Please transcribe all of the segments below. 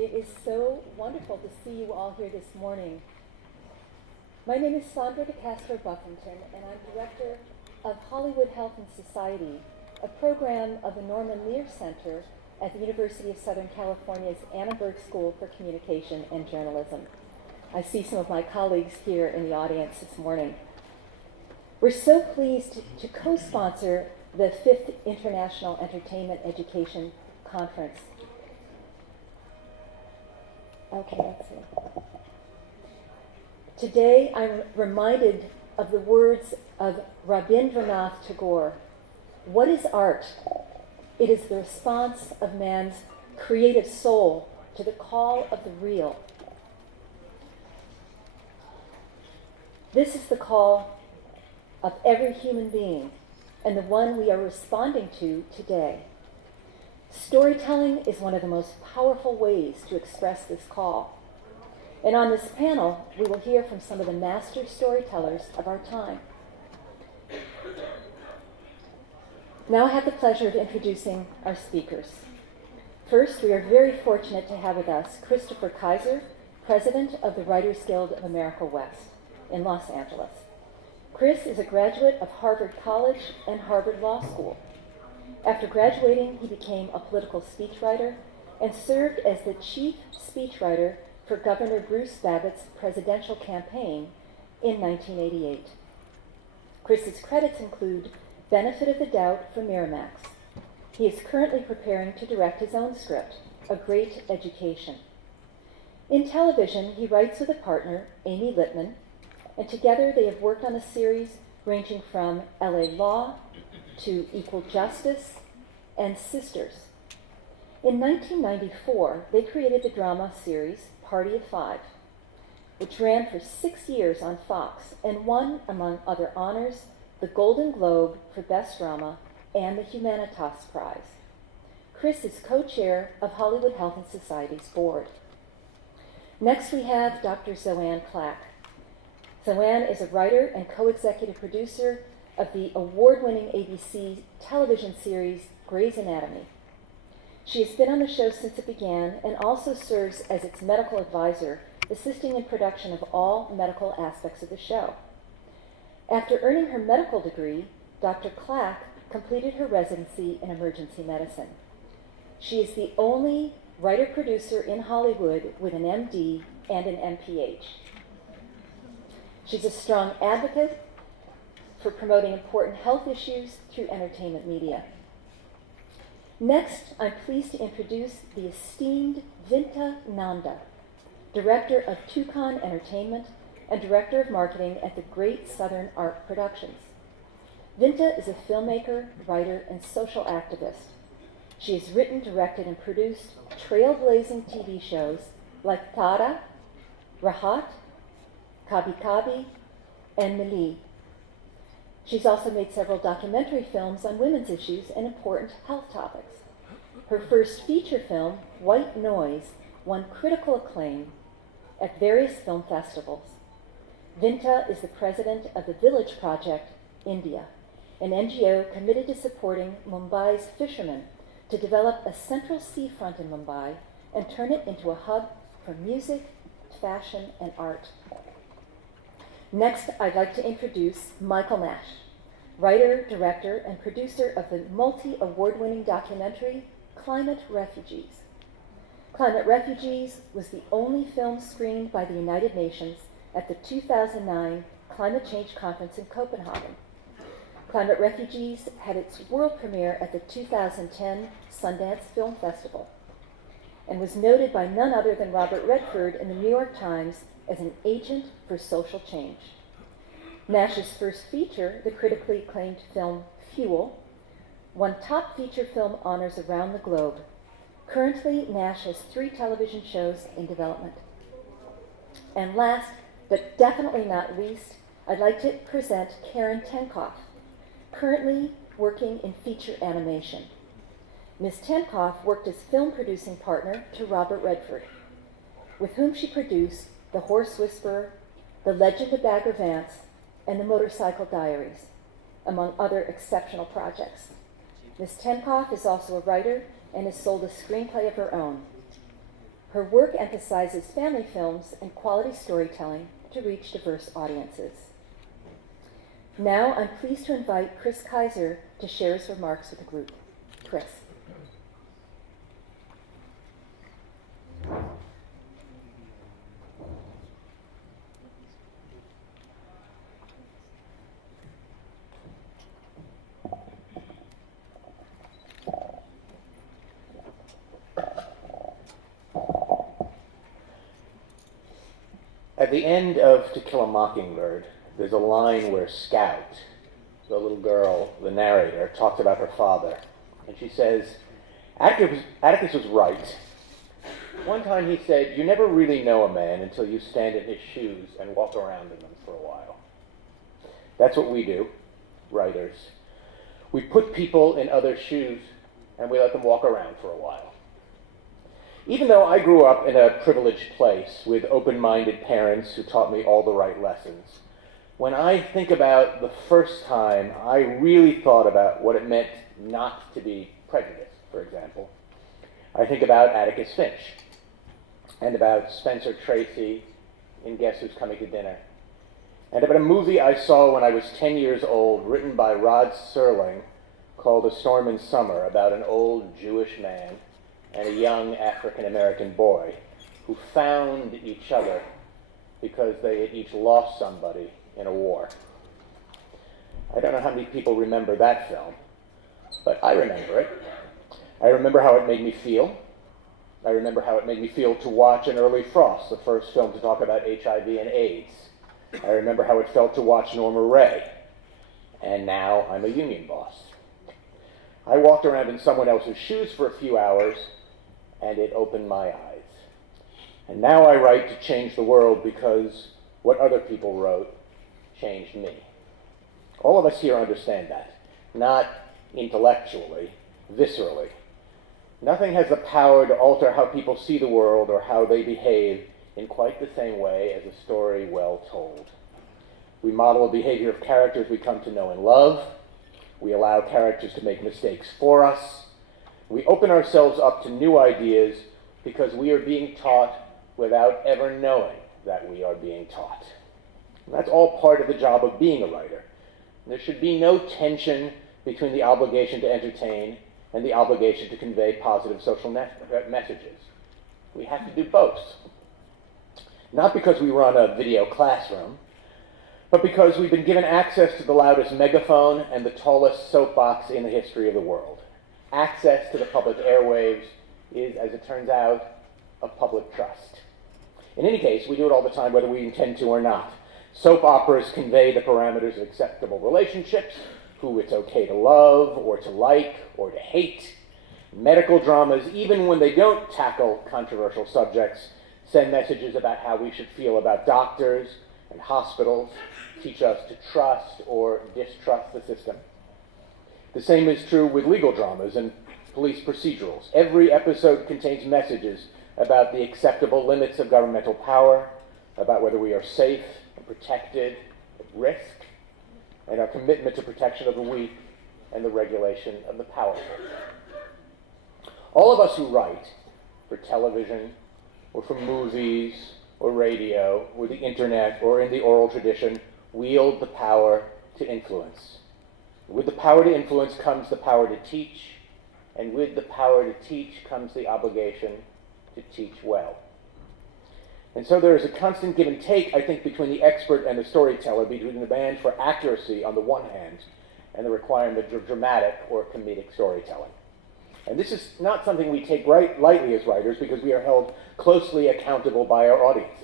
It is so wonderful to see you all here this morning. My name is Sandra de Castro Buffington, and I'm director of Hollywood Health and Society, a program of the Norman Lear Center at the University of Southern California's Annenberg School for Communication and Journalism. I see some of my colleagues here in the audience this morning. We're so pleased to co-sponsor the 5th International Entertainment Education Conference. Okay, let's see. Today I'm reminded of the words of Rabindranath Tagore. What is art? It is the response of man's creative soul to the call of the real. This is the call of every human being, and the one we are responding to today. Storytelling is one of the most powerful ways to express this call. And on this panel, we will hear from some of the master storytellers of our time. Now I have the pleasure of introducing our speakers. First, we are very fortunate to have with us Christopher Kaiser, president of the Writers Guild of America West in Los Angeles. Chris is a graduate of Harvard College and Harvard Law School. After graduating, he became a political speechwriter and served as the chief speechwriter for Governor Bruce Babbitt's presidential campaign in 1988. Chris's credits include Benefit of the Doubt for Miramax. He is currently preparing to direct his own script, A Great Education. In television, he writes with a partner, Amy Littman, and together they have worked on a series ranging from LA Law to Equal Justice and Sisters. In 1994, they created the drama series Party of Five, which ran for 6 years on Fox and won, among other honors, the Golden Globe for Best Drama and the Humanitas Prize. Chris is co-chair of Hollywood Health and Society's board. Next we have Dr. Zoanne Clack. Zoanne is a writer and co-executive producer of the award-winning ABC television series Grey's Anatomy. She has been on the show since it began and also serves as its medical advisor, assisting in production of all medical aspects of the show. After earning her medical degree, Dr. Clack completed her residency in emergency medicine. She is the only writer-producer in Hollywood with an MD and an MPH. She's a strong advocate for promoting important health issues through entertainment media. Next, I'm pleased to introduce the esteemed Vinta Nanda, director of Toucan Entertainment and director of marketing at the Great Southern Art Productions. Vinta is a filmmaker, writer, and social activist. She has written, directed, and produced trailblazing TV shows like Tara, Rahat, Kabi Kabi, and Mili. She's also made several documentary films on women's issues and important health topics. Her first feature film, White Noise, won critical acclaim at various film festivals. Vinta is the president of the Village Project, India, an NGO committed to supporting Mumbai's fishermen to develop a central seafront in Mumbai and turn it into a hub for music, fashion, and art. Next, I'd like to introduce Michael Nash, writer, director, and producer of the multi-award-winning documentary Climate Refugees. Climate Refugees was the only film screened by the United Nations at the 2009 Climate Change Conference in Copenhagen. Climate Refugees had its world premiere at the 2010 Sundance Film Festival and was noted by none other than Robert Redford in the New York Times as an agent for social change. Nash's first feature, the critically acclaimed film Fuel, won top feature film honors around the globe. Currently, Nash has 3 television shows in development. And last, but definitely not least, I'd like to present Karen Tenkoff, currently working in feature animation. Ms. Tenkoff worked as film producing partner to Robert Redford, with whom she produced The Horse Whisperer, The Legend of Bagger Vance, and The Motorcycle Diaries, among other exceptional projects. Ms. Tenkoff is also a writer and has sold a screenplay of her own. Her work emphasizes family films and quality storytelling to reach diverse audiences. Now I'm pleased to invite Chris Kaiser to share his remarks with the group. Chris. At the end of To Kill a Mockingbird, there's a line where Scout, the little girl, the narrator, talks about her father. And she says, Atticus was right. One time he said, you never really know a man until you stand in his shoes and walk around in them for a while. That's what we do, writers. We put people in other shoes and we let them walk around for a while. Even though I grew up in a privileged place with open-minded parents who taught me all the right lessons, when I think about the first time I really thought about what it meant not to be prejudiced, for example, I think about Atticus Finch and about Spencer Tracy in Guess Who's Coming to Dinner, and about a movie I saw when I was 10 years old, written by Rod Serling, called A Storm in Summer, about an old Jewish man and a young African-American boy who found each other because they had each lost somebody in a war. I don't know how many people remember that film, but I remember it. I remember how it made me feel. I remember how it made me feel to watch An Early Frost, the first film to talk about HIV and AIDS. I remember how it felt to watch Norma Ray. And now I'm a union boss. I walked around in someone else's shoes for a few hours, and it opened my eyes. And now I write to change the world because what other people wrote changed me. All of us here understand that, not intellectually, viscerally. Nothing has the power to alter how people see the world or how they behave in quite the same way as a story well told. We model the behavior of characters we come to know and love. We allow characters to make mistakes for us. We open ourselves up to new ideas because we are being taught without ever knowing that we are being taught. And that's all part of the job of being a writer. There should be no tension between the obligation to entertain and the obligation to convey positive social messages. We have to do both. Not because we run a video classroom, but because we've been given access to the loudest megaphone and the tallest soapbox in the history of the world. Access to the public airwaves is, as it turns out, a public trust. In any case, we do it all the time whether we intend to or not. Soap operas convey the parameters of acceptable relationships, who it's okay to love or to like or to hate. Medical dramas, even when they don't tackle controversial subjects, send messages about how we should feel about doctors and hospitals, teach us to trust or distrust the system. The same is true with legal dramas and police procedurals. Every episode contains messages about the acceptable limits of governmental power, about whether we are safe and protected at risk, and our commitment to protection of the weak and the regulation of the powerful. All of us who write for television or for movies or radio or the internet or in the oral tradition wield the power to influence. With the power to influence comes the power to teach, and with the power to teach comes the obligation to teach well. And so there is a constant give and take, I think, between the expert and the storyteller, between the demand for accuracy on the one hand and the requirement of dramatic or comedic storytelling. And this is not something we take lightly as writers because we are held closely accountable by our audiences.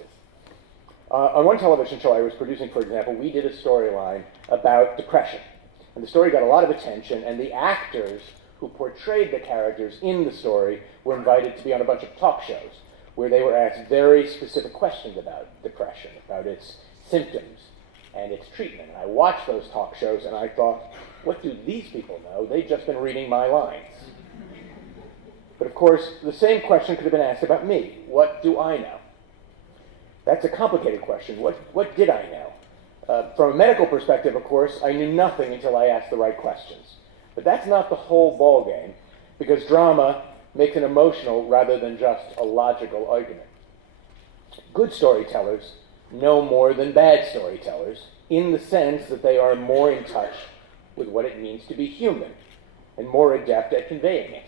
On one television show I was producing, for example, we did a storyline about depression. And the story got a lot of attention, and the actors who portrayed the characters in the story were invited to be on a bunch of talk shows where they were asked very specific questions about depression, about its symptoms and its treatment. And I watched those talk shows and I thought, what do these people know? They've just been reading my lines. But of course, the same question could have been asked about me. What do I know? That's a complicated question. What did I know? From a medical perspective, of course, I knew nothing until I asked the right questions. But that's not the whole ballgame, because drama, makes an emotional rather than just a logical argument. Good storytellers know more than bad storytellers, in the sense that they are more in touch with what it means to be human and more adept at conveying it.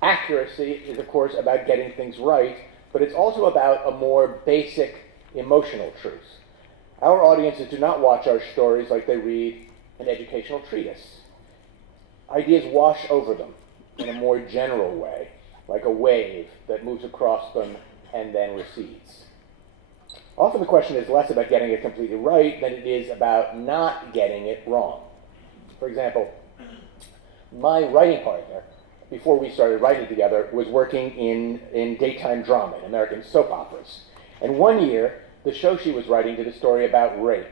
Accuracy is, of course, about getting things right, but it's also about a more basic emotional truth. Our audiences do not watch our stories like they read an educational treatise. Ideas wash over them in a more general way, like a wave that moves across them and then recedes. Often the question is less about getting it completely right than it is about not getting it wrong. For example, my writing partner, before we started writing together, was working in daytime drama, in American soap operas. And one year, the show she was writing did a story about rape.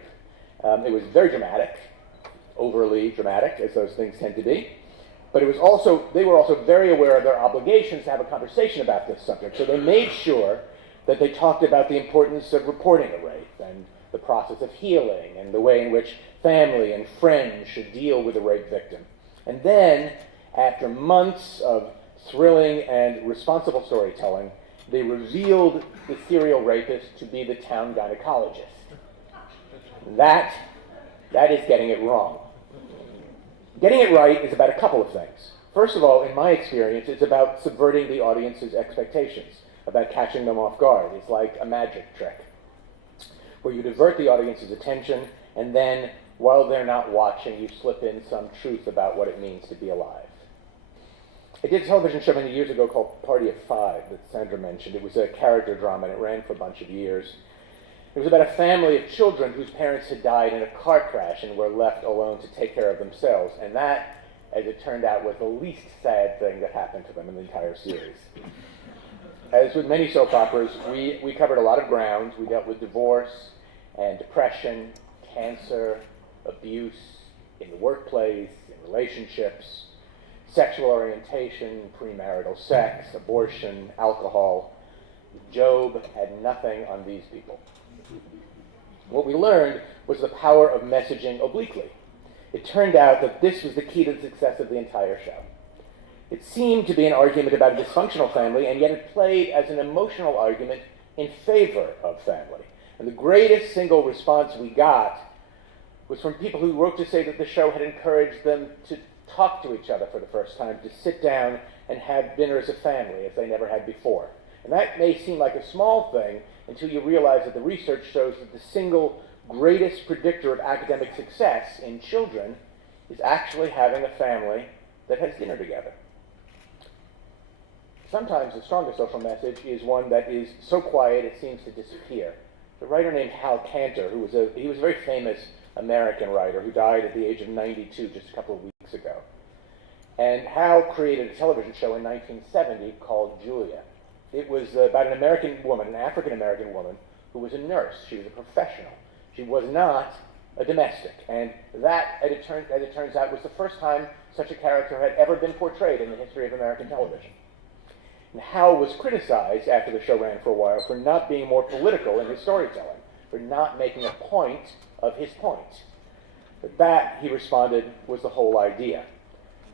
It was very dramatic, overly dramatic, as those things tend to be. But they were also very aware of their obligations to have a conversation about this subject. So they made sure that they talked about the importance of reporting a rape and the process of healing and the way in which family and friends should deal with a rape victim. And then, after months of thrilling and responsible storytelling, they revealed the serial rapist to be the town gynecologist. That is getting it wrong. Getting it right is about a couple of things. First of all, in my experience, it's about subverting the audience's expectations, about catching them off guard. It's like a magic trick, where you divert the audience's attention, and then, while they're not watching, you slip in some truth about what it means to be alive. I did a television show many years ago called Party of Five that Sandra mentioned. It was a character drama, and it ran for a bunch of years. It was about a family of children whose parents had died in a car crash and were left alone to take care of themselves. And that, as it turned out, was the least sad thing that happened to them in the entire series. As with many soap operas, we covered a lot of ground. We dealt with divorce and depression, cancer, abuse in the workplace, in relationships, sexual orientation, premarital sex, abortion, alcohol. Job had nothing on these people. What we learned was the power of messaging obliquely. It turned out that this was the key to the success of the entire show. It seemed to be an argument about a dysfunctional family, and yet it played as an emotional argument in favor of family. And the greatest single response we got was from people who wrote to say that the show had encouraged them to talk to each other for the first time, to sit down and have dinner as a family as they never had before. And that may seem like a small thing until you realize that the research shows that the single greatest predictor of academic success in children is actually having a family that has dinner together. Sometimes the strongest social message is one that is so quiet it seems to disappear. A writer named Hal Kanter, he was a very famous American writer who died at the age of 92 just a couple of weeks ago. And Hal created a television show in 1970 called Julia. It was about an American woman, an African-American woman, who was a nurse. She was a professional. She was not a domestic. And that, as it turns out, was the first time such a character had ever been portrayed in the history of American television. And Hal was criticized after the show ran for a while for not being more political in his storytelling, for not making a point of his point. But that, he responded, was the whole idea.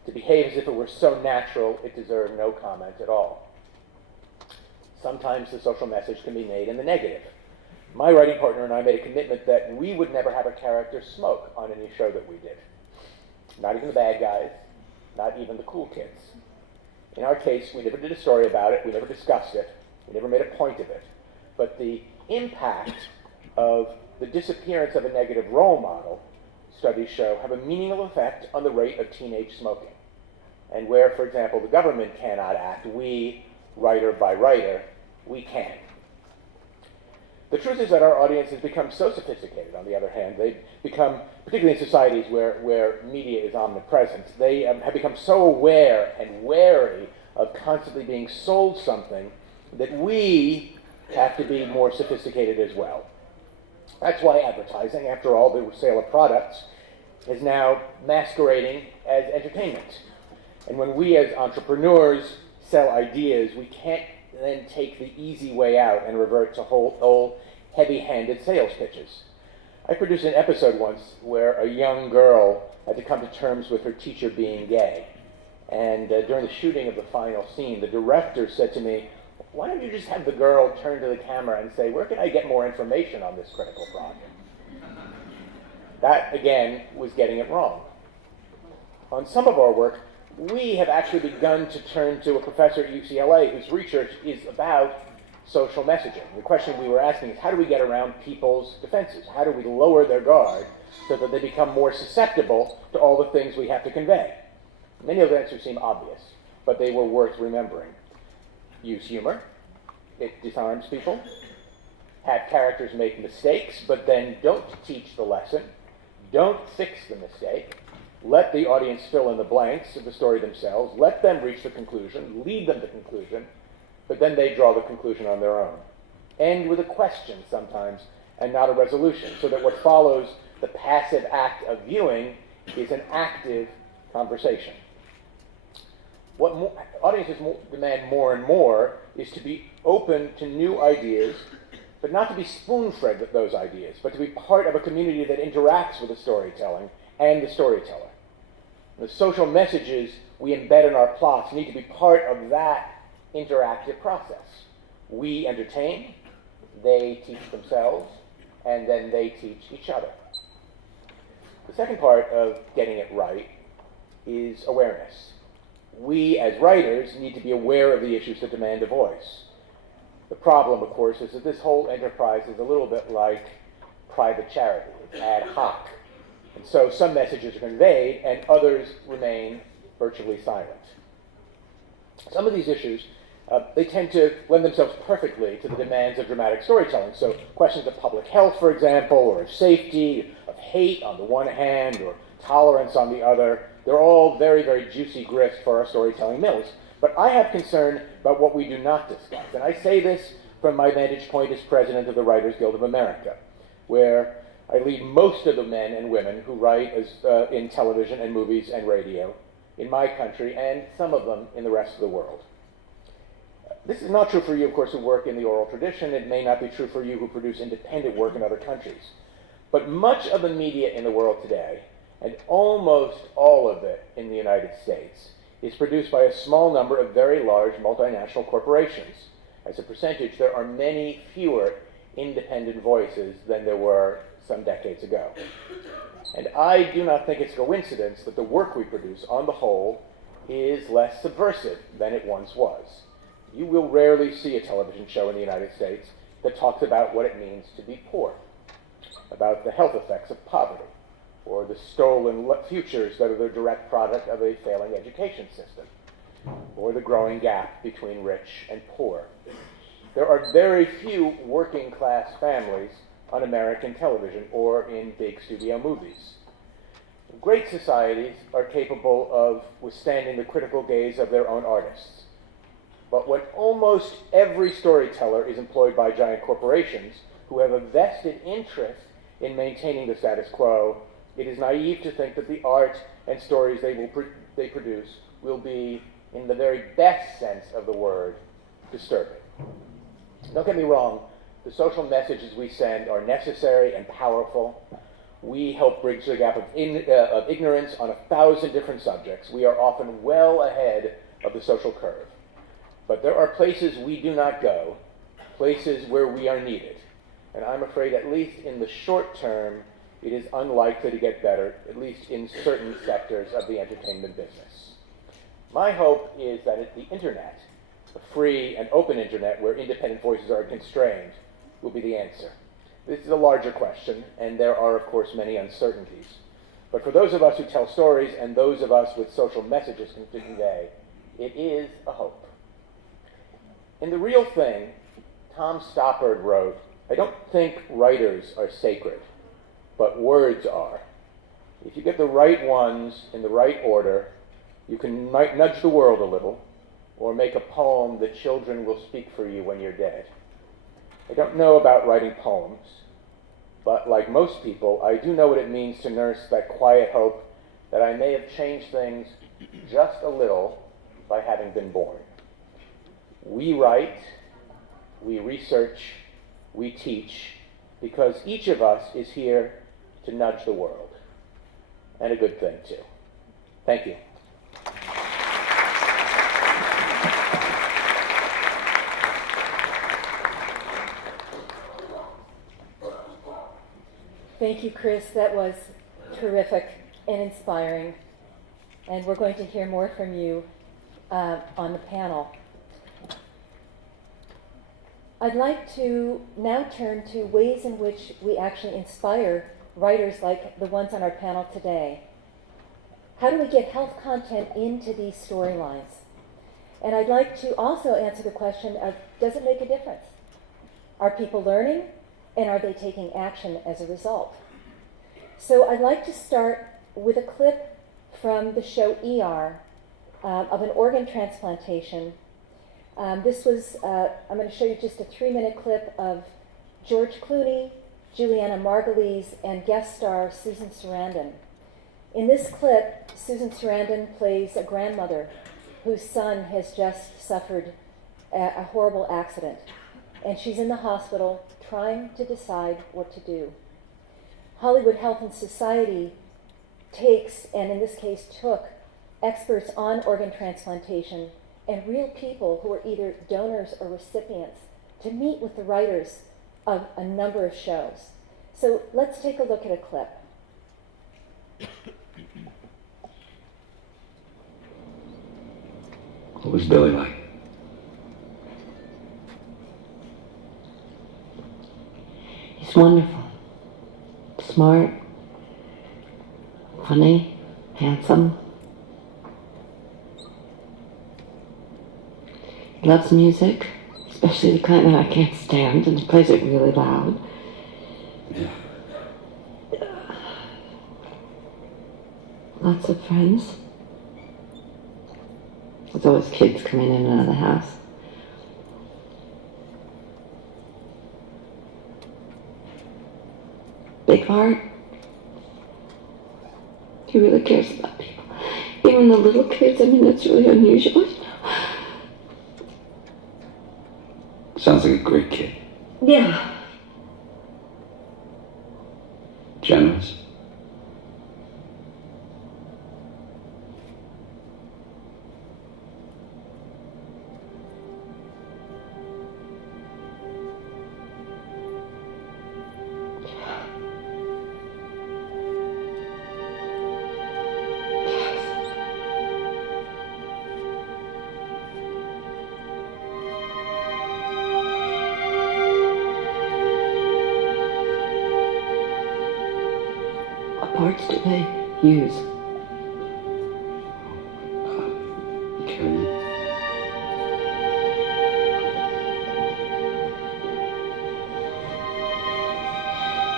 To behave as if it were so natural, it deserved no comment at all. Sometimes the social message can be made in the negative. My writing partner and I made a commitment that we would never have a character smoke on any show that we did. Not even the bad guys, not even the cool kids. In our case, we never did a story about it, we never discussed it, we never made a point of it. But the impact of the disappearance of a negative role model, studies show, have a meaningful effect on the rate of teenage smoking. And where, for example, the government cannot act, we, writer by writer, we can. The truth is that our audience has become so sophisticated, on the other hand. They've become, particularly in societies where media is omnipresent, they have become so aware and wary of constantly being sold something that we have to be more sophisticated as well. That's why advertising, after all, the sale of products, is now masquerading as entertainment. And when we as entrepreneurs sell ideas, we can't then take the easy way out and revert to old heavy-handed sales pitches. I produced an episode once where a young girl had to come to terms with her teacher being gay. And during the shooting of the final scene, the director said to me, why don't you just have the girl turn to the camera and say, where can I get more information on this critical project? That, again, was getting it wrong. On some of our work, we have actually begun to turn to a professor at UCLA whose research is about social messaging. The question we were asking is, how do we get around people's defenses? How do we lower their guard so that they become more susceptible to all the things we have to convey? Many of the answers seem obvious, but they were worth remembering. Use humor. It disarms people. Have characters make mistakes, but then don't teach the lesson. Don't fix the mistake. Let the audience fill in the blanks of the story themselves. Let them reach the conclusion. Lead them to the conclusion. But then they draw the conclusion on their own. End with a question sometimes, and not a resolution, so that what follows the passive act of viewing is an active conversation. What audiences demand more and more is to be open to new ideas, but not to be spoon-fed with those ideas, but to be part of a community that interacts with the storytelling and the storyteller. The social messages we embed in our plots need to be part of that interactive process. We entertain, they teach themselves, and then they teach each other. The second part of getting it right is awareness. We, as writers, need to be aware of the issues that demand a voice. The problem, of course, is that this whole enterprise is a little bit like private charity. It's ad hoc. And so some messages are conveyed, and others remain virtually silent. Some of these issues, they tend to lend themselves perfectly to the demands of dramatic storytelling. So questions of public health, for example, or of safety, of hate on the one hand, or tolerance on the other, they're all very, very juicy grist for our storytelling mills. But I have concern about what we do not discuss. And I say this from my vantage point as president of the Writers Guild of America, where I lead most of the men and women who write in television and movies and radio in my country, and some of them in the rest of the world. This is not true for you, of course, who work in the oral tradition. It may not be true for you who produce independent work in other countries. But much of the media in the world today, and almost all of it in the United States, is produced by a small number of very large multinational corporations. As a percentage, there are many fewer independent voices than there were some decades ago. And I do not think it's a coincidence that the work we produce, on the whole, is less subversive than it once was. You will rarely see a television show in the United States that talks about what it means to be poor, about the health effects of poverty, or the stolen futures that are the direct product of a failing education system, or the growing gap between rich and poor. There are very few working-class families on American television or in big studio movies. Great societies are capable of withstanding the critical gaze of their own artists. But when almost every storyteller is employed by giant corporations who have a vested interest in maintaining the status quo, it is naive to think that the art and stories they produce will be, in the very best sense of the word, disturbing. Don't get me wrong, the social messages we send are necessary and powerful. We help bridge the gap of ignorance on 1,000 different subjects. We are often well ahead of the social curve. But there are places we do not go, places where we are needed. And I'm afraid, at least in the short term, it is unlikely to get better, at least in certain sectors of the entertainment business. My hope is that at the internet, a free and open internet where independent voices are constrained, will be the answer. This is a larger question, and there are, of course, many uncertainties. But for those of us who tell stories and those of us with social messages to convey, it is a hope. In The Real Thing, Tom Stoppard wrote, "I don't think writers are sacred, but words are. If you get the right ones in the right order, you can nudge the world a little, or make a poem that children will speak for you when you're dead." I don't know about writing poems, but like most people, I do know what it means to nurse that quiet hope that I may have changed things just a little by having been born. We write, we research, we teach, because each of us is here to nudge the world. And a good thing, too. Thank you. Thank you, Chris. That was terrific and inspiring. And we're going to hear more from you on the panel. I'd like to now turn to ways in which we actually inspire writers like the ones on our panel today. How do we get health content into these storylines? And I'd like to also answer the question of, does it make a difference? Are people learning, and are they taking action as a result? So I'd like to start with a clip from the show ER of an organ transplantation. This was, I'm going to show you just a 3-minute clip of George Clooney, Juliana Margulies, and guest star Susan Sarandon. In this clip, Susan Sarandon plays a grandmother whose son has just suffered a horrible accident, and she's in the hospital trying to decide what to do. Hollywood Health and Society takes, and in this case took, experts on organ transplantation and real people who are either donors or recipients to meet with the writers of a number of shows. So let's take a look at a clip. What was Billy like? He's wonderful. Smart, funny, handsome. He loves music, especially the kind that I can't stand, and he plays it really loud. Yeah. Lots of friends. There's always kids coming in and out of the house. Big heart. He really cares about people. Even the little kids, I mean, that's really unusual. Sounds like a great kid. Yeah. Generous. What parts do they use? Kidney.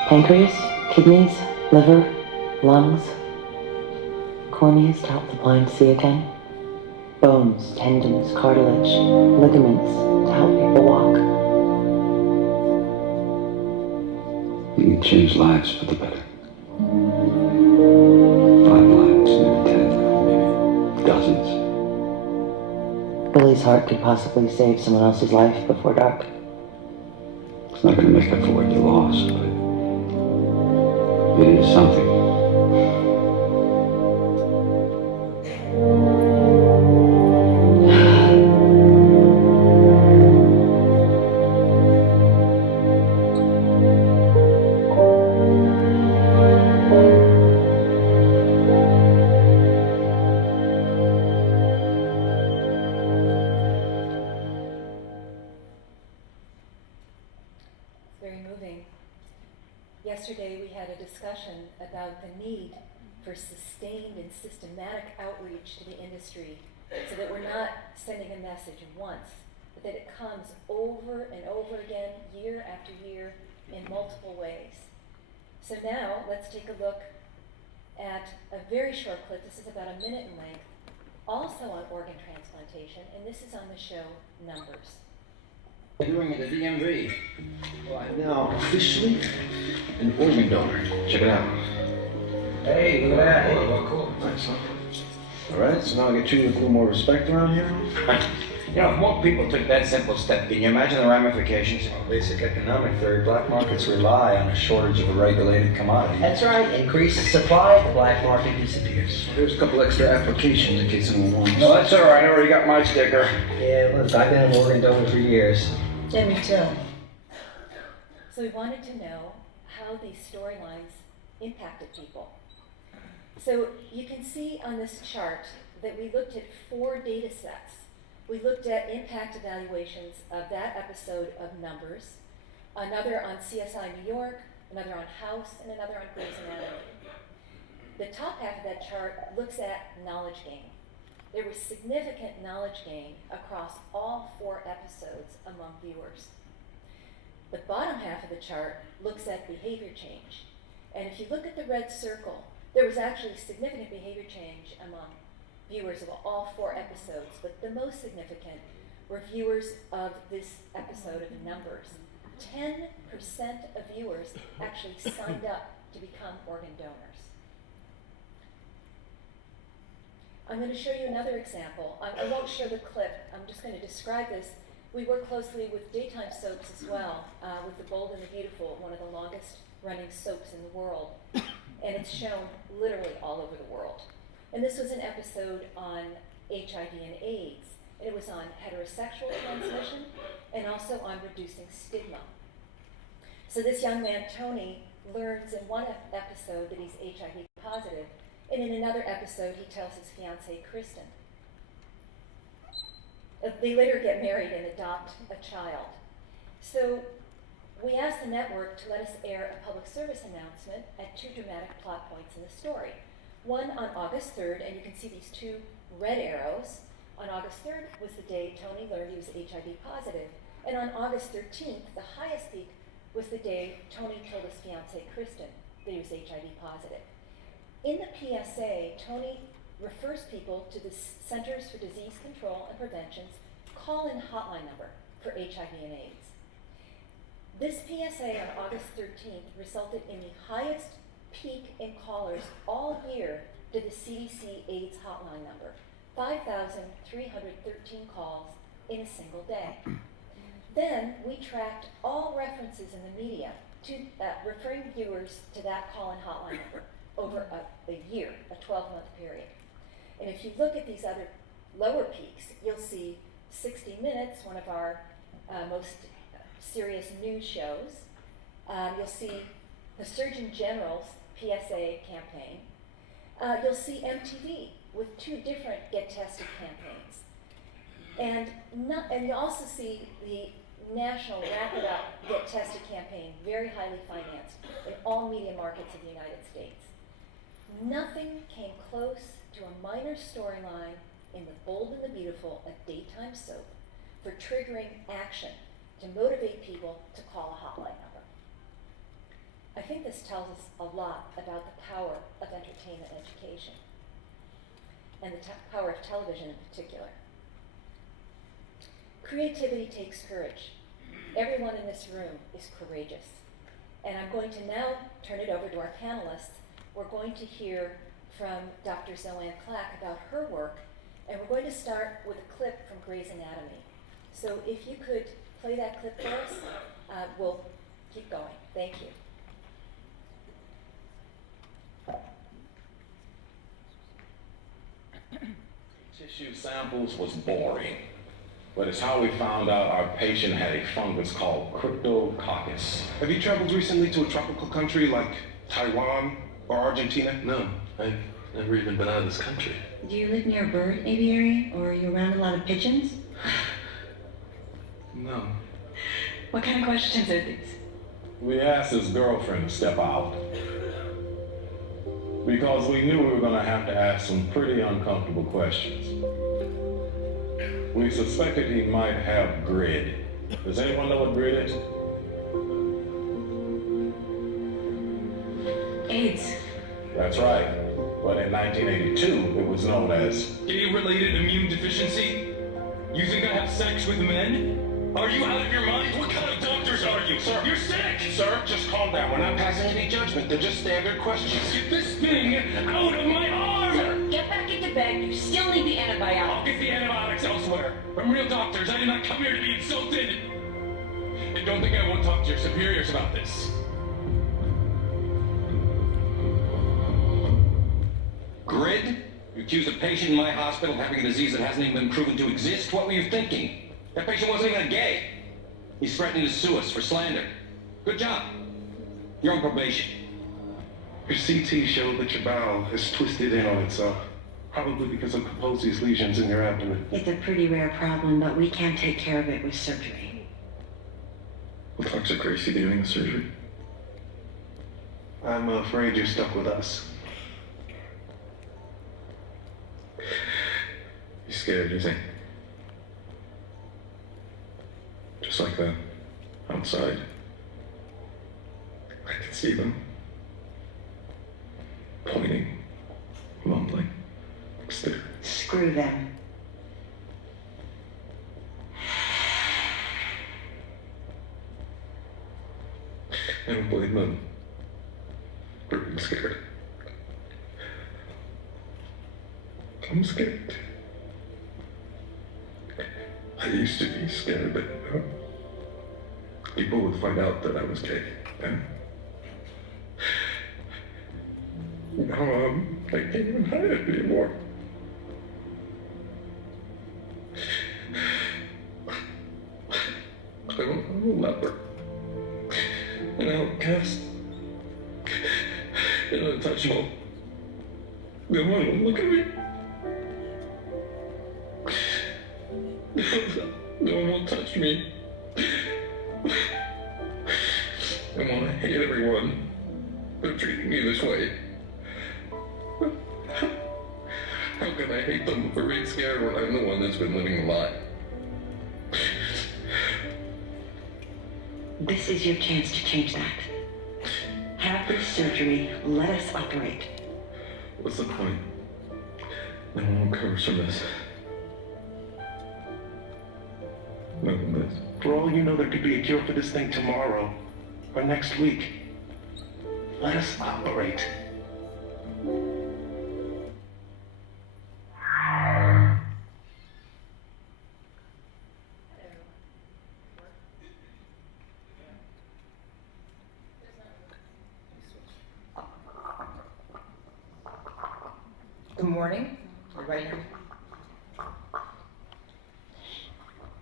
Pancreas, kidneys, liver, lungs, corneas to help the blind see again, bones, tendons, cartilage, ligaments to help people walk. You can change lives for the better. 5 lives, maybe 10, maybe dozens. Billy's heart could possibly save someone else's life before dark. It's not going to make up for what you lost, but it is something. Very moving. Yesterday we had a discussion about the need for sustained and systematic outreach to the industry so that we're not sending a message once, but that it comes over and over again, year after year, in multiple ways. So now let's take a look at a very short clip. This is about a minute in length, also on organ transplantation, and this is on the show Numbers. Doing it at the DMV. Well, I'm now officially an organ donor. Check it out. Hey, look at that. Hey, well, cool. Nice, huh? All right, so now I get treated with a little more respect around here. You know, if more people took that simple step, can you imagine the ramifications? Well, basic economic theory, black markets rely on a shortage of a regulated commodity. That's right. Increase the supply, the black market disappears. There's a couple extra applications in case anyone wants. No, that's all right. I already got my sticker. Yeah, look, I've been an organ donor for years. Yeah, me too. So we wanted to know, how these storylines impacted people. So you can see on this chart that we looked at 4 data sets. We looked at impact evaluations of that episode of Numbers, another on CSI New York, another on House, and another on Grey's Anatomy. The top half of that chart looks at knowledge gain. There was significant knowledge gain across all 4 episodes among viewers. The bottom half of the chart looks at behavior change. And if you look at the red circle, there was actually significant behavior change among viewers of all 4 episodes, but the most significant were viewers of this episode of Numbers. 10% of viewers actually signed up to become organ donors. I'm going to show you another example. I won't show the clip. I'm just going to describe this. We work closely with daytime soaps as well, with The Bold and the Beautiful, one of the longest running soaps in the world. And it's shown literally all over the world. And this was an episode on HIV and AIDS. And it was on heterosexual transmission and also on reducing stigma. So this young man, Tony, learns in one episode that he's HIV positive, and in another episode he tells his fiancée, Kristen. They later get married and adopt a child. So we asked the network to let us air a public service announcement at 2 dramatic plot points in the story. One on August 3rd, and you can see these 2 red arrows. On August 3rd was the day Tony learned he was HIV positive. And on August 13th, the highest peak, was the day Tony told his fiancée, Kristen, that he was HIV positive. In the PSA, Tony refers people to the Centers for Disease Control and Prevention's call-in hotline number for HIV and AIDS. This PSA on August 13th resulted in the highest peak in callers all year to the CDC AIDS hotline number, 5,313 calls in a single day. Then we tracked all references in the media to referring viewers to that call-in hotline number over a year, a 12-month period. And if you look at these other lower peaks, you'll see 60 Minutes, one of our most serious news shows. You'll see the Surgeon General's PSA campaign. You'll see MTV with 2 different Get Tested campaigns. And you'll also see the national Wrap It Up, Get Tested campaign, very highly financed in all media markets of the United States. Nothing came close to a minor storyline in The Bold and the Beautiful, a daytime soap, for triggering action to motivate people to call a hotline number. I think this tells us a lot about the power of entertainment education and the power of television in particular. Creativity takes courage. Everyone in this room is courageous. And I'm going to now turn it over to our panelists. We're going to hear from Dr. Zoanne Clack about her work, and we're going to start with a clip from Grey's Anatomy. So if you could play that clip for us, we'll keep going. Thank you. Tissue samples was boring, but it's how we found out our patient had a fungus called Cryptococcus. Have you traveled recently to a tropical country like Taiwan or Argentina? No, I've never even been out of this country. Do you live near a bird aviary, or are you around a lot of pigeons? No. What kind of questions are these? We asked his girlfriend to step out because we knew we were going to have to ask some pretty uncomfortable questions. We suspected he might have GRID. Does anyone know what GRID is? AIDS. That's right. But in 1982, it was known as gay-related immune deficiency? You think I have sex with men? Are you out of your mind? What kind of doctors are you? Sir, you're sick! Sir, just calm down. We're not passing any judgment. They're just standard questions. Get this thing out of my arm! Sir, get back into bed. You still need the antibiotics. I'll get the antibiotics elsewhere. From real doctors. I did not come here to be insulted. And don't think I won't talk to your superiors about this. GRID? You accused a patient in my hospital of having a disease that hasn't even been proven to exist? What were you thinking? That patient wasn't even gay. He's threatening to sue us for slander. Good job. You're on probation. Your CT showed that your bowel is twisted in on itself, probably because of Kaposi's lesions in your abdomen. It's a pretty rare problem, but we can take care of it with surgery. Will Dr. Gracie be doing the surgery? I'm afraid you're stuck with us. You scared, you think? Just like that, outside. I can see them. Pointing, mumbling, stare. Screw them. I don't blame them for being scared. I'm scared. I used to be scared that people would find out that I was gay. And now I can't even hide it anymore. I'm a leper. An outcast. An untouchable. No one will look at me. No one will touch me. I want to hate everyone for treating me this way. How can I hate them for being scared when I'm the one that's been living the lie? This is your chance to change that. Have the surgery. Let us operate. What's the point? No one recovers from this. No one does. For all you know, there could be a cure for this thing tomorrow or next week. Let us operate. Good morning. Everybody hear me?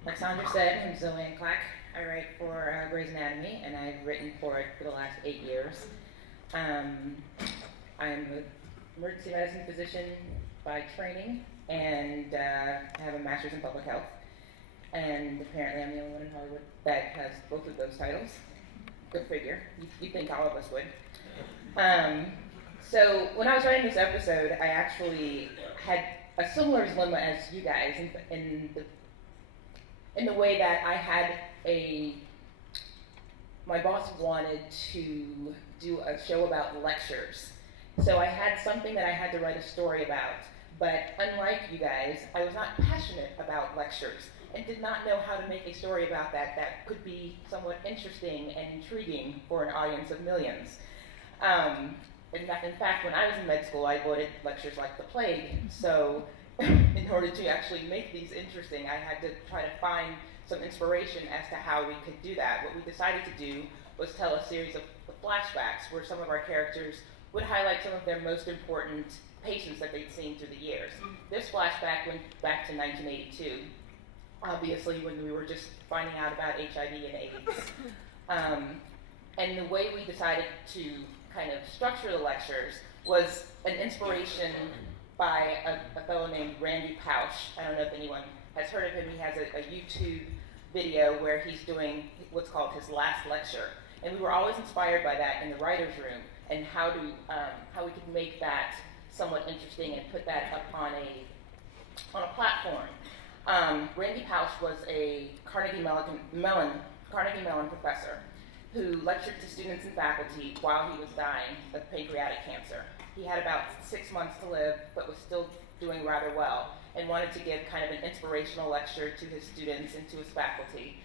Like Sandra said, I'm Zoe Clack. I write for Grey's Anatomy, and I've written for it for the last 8 years. I'm an emergency medicine physician by training, and I have a master's in public health. And apparently I'm the only one in Hollywood that has both of those titles. Go figure. You'd think all of us would. So when I was writing this episode, I actually had a similar dilemma as you guys in the way that I had my boss wanted to do a show about lectures. So I had something that I had to write a story about, but unlike you guys, I was not passionate about lectures and did not know how to make a story about that could be somewhat interesting and intriguing for an audience of millions. In fact, when I was in med school, I avoided lectures like the plague. So in order to actually make these interesting, I had to try to find some inspiration as to how we could do that. What we decided to do was tell a series of flashbacks where some of our characters would highlight some of their most important patients that they'd seen through the years. This flashback went back to 1982, obviously when we were just finding out about HIV and AIDS. And the way we decided to kind of structure the lectures was an inspiration by a fellow named Randy Pausch. I don't know if anyone has heard of him. He has a YouTube video where he's doing what's called his last lecture. And we were always inspired by that in the writer's room and how we could make that somewhat interesting and put that up on a platform. Randy Pausch was a Carnegie Mellon professor who lectured to students and faculty while he was dying of pancreatic cancer. He had about 6 months to live, but was still doing rather well, and wanted to give kind of an inspirational lecture to his students and to his faculty.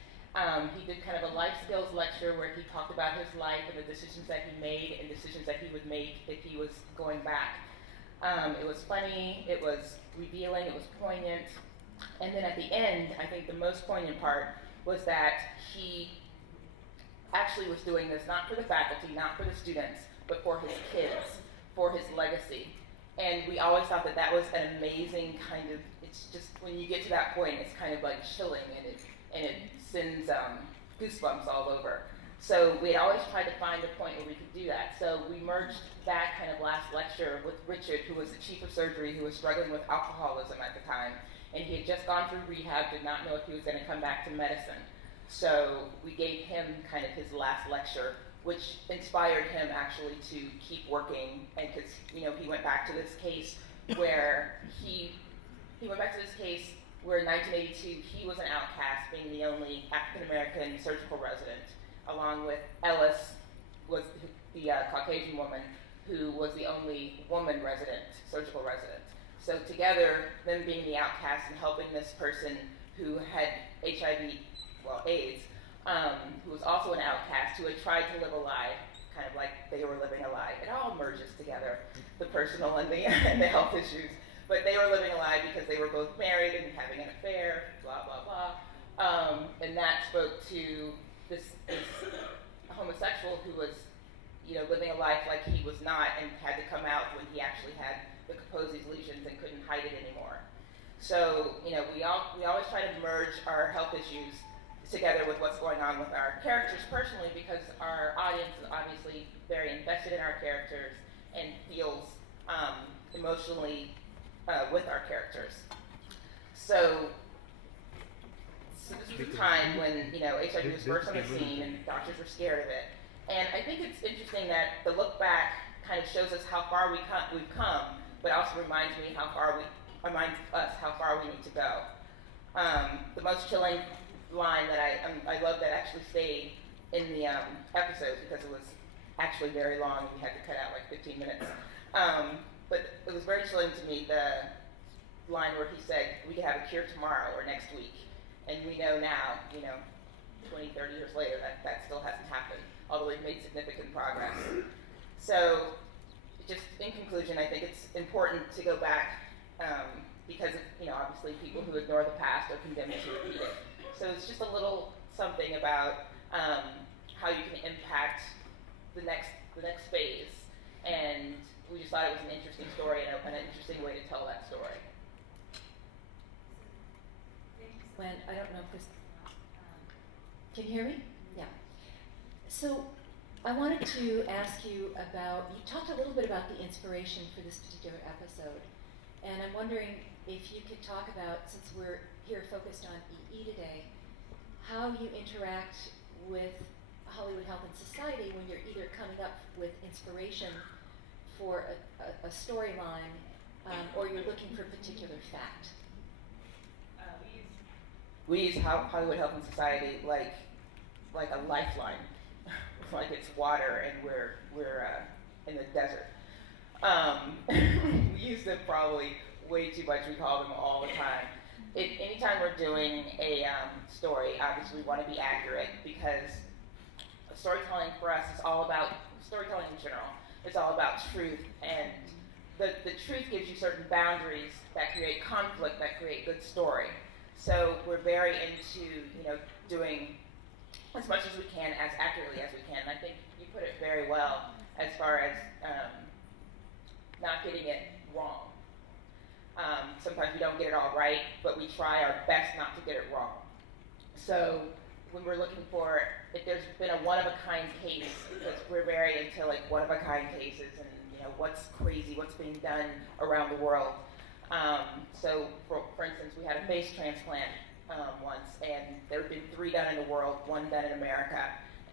He did kind of a life skills lecture where he talked about his life and the decisions that he made and decisions that he would make if he was going back. It was funny, it was revealing, it was poignant, and then at the end, I think the most poignant part was that he actually was doing this not for the faculty, not for the students, but for his kids, for his legacy. And we always thought that that was an amazing kind of, it's just, when you get to that point, it's kind of like chilling and it sends goosebumps all over. So we had always tried to find a point where we could do that. So we merged that kind of last lecture with Richard, who was the chief of surgery, who was struggling with alcoholism at the time. And he had just gone through rehab, did not know if he was going to come back to medicine. So we gave him kind of his last lecture, which inspired him actually to keep working. And because, you know, he went back to this case where he went back to this case where in 1982 he was an outcast, being the only African-American surgical resident, along with Ellis, was the Caucasian woman, who was the only woman resident, surgical resident. So together, them being the outcast and helping this person who had HIV, well, AIDS, who was also an outcast, who had tried to live a lie, kind of like they were living a lie. It all merges together, the personal and the health issues. But they were living a lie because they were both married and having an affair, blah, blah, blah. And that spoke to this homosexual who was, you know, living a life like he was not and had to come out when he actually had the Kaposi's lesions and couldn't hide it anymore. So, you know, we always try to merge our health issues together with what's going on with our characters personally, because our audience is obviously very invested in our characters and feels emotionally with our characters. So this was a time when, you know, HIV was first on the scene and doctors were scared of it. And I think it's interesting that the look back kind of shows us how far we've come, but also reminds us how far we need to go. The most chilling line that I love that actually stayed in the episode, because it was actually very long and we had to cut out like 15 minutes. But it was very chilling to me, the line where he said, we could have a cure tomorrow or next week. And we know now, you know, 20, 30 years later, that still hasn't happened, although we've made significant progress. So, just in conclusion, I think it's important to go back because, you know, obviously people who ignore the past are condemned to repeat it. So it's just a little something about how you can impact the next phase, and we just thought it was an interesting story and an interesting way to tell that story. When I don't know if this, can you hear me? Yeah. So I wanted to ask you about, you talked a little bit about the inspiration for this particular episode, and I'm wondering if you could talk about, since we're here focused on EE today, how you interact with Hollywood Health and Society when you're either coming up with inspiration for a storyline or you're looking for a particular fact. We use Hollywood Health and Society like a lifeline, like it's water and we're in the desert. We use them probably way too much. We call them all the time. Anytime we're doing a story, obviously we want to be accurate, because storytelling for us is all about, storytelling in general, it's all about truth, and the truth gives you certain boundaries that create conflict, that create good story. So we're very into, you know, doing as much as we can, as accurately as we can. And I think you put it very well as far as not getting it wrong. Sometimes we don't get it all right, but we try our best not to get it wrong. So when we're looking for, if there's been a one-of-a-kind case, because we're very into like one-of-a-kind cases and, you know, what's crazy, what's being done around the world. So for instance, we had a face transplant once, and there have been 3 done in the world, 1 done in America,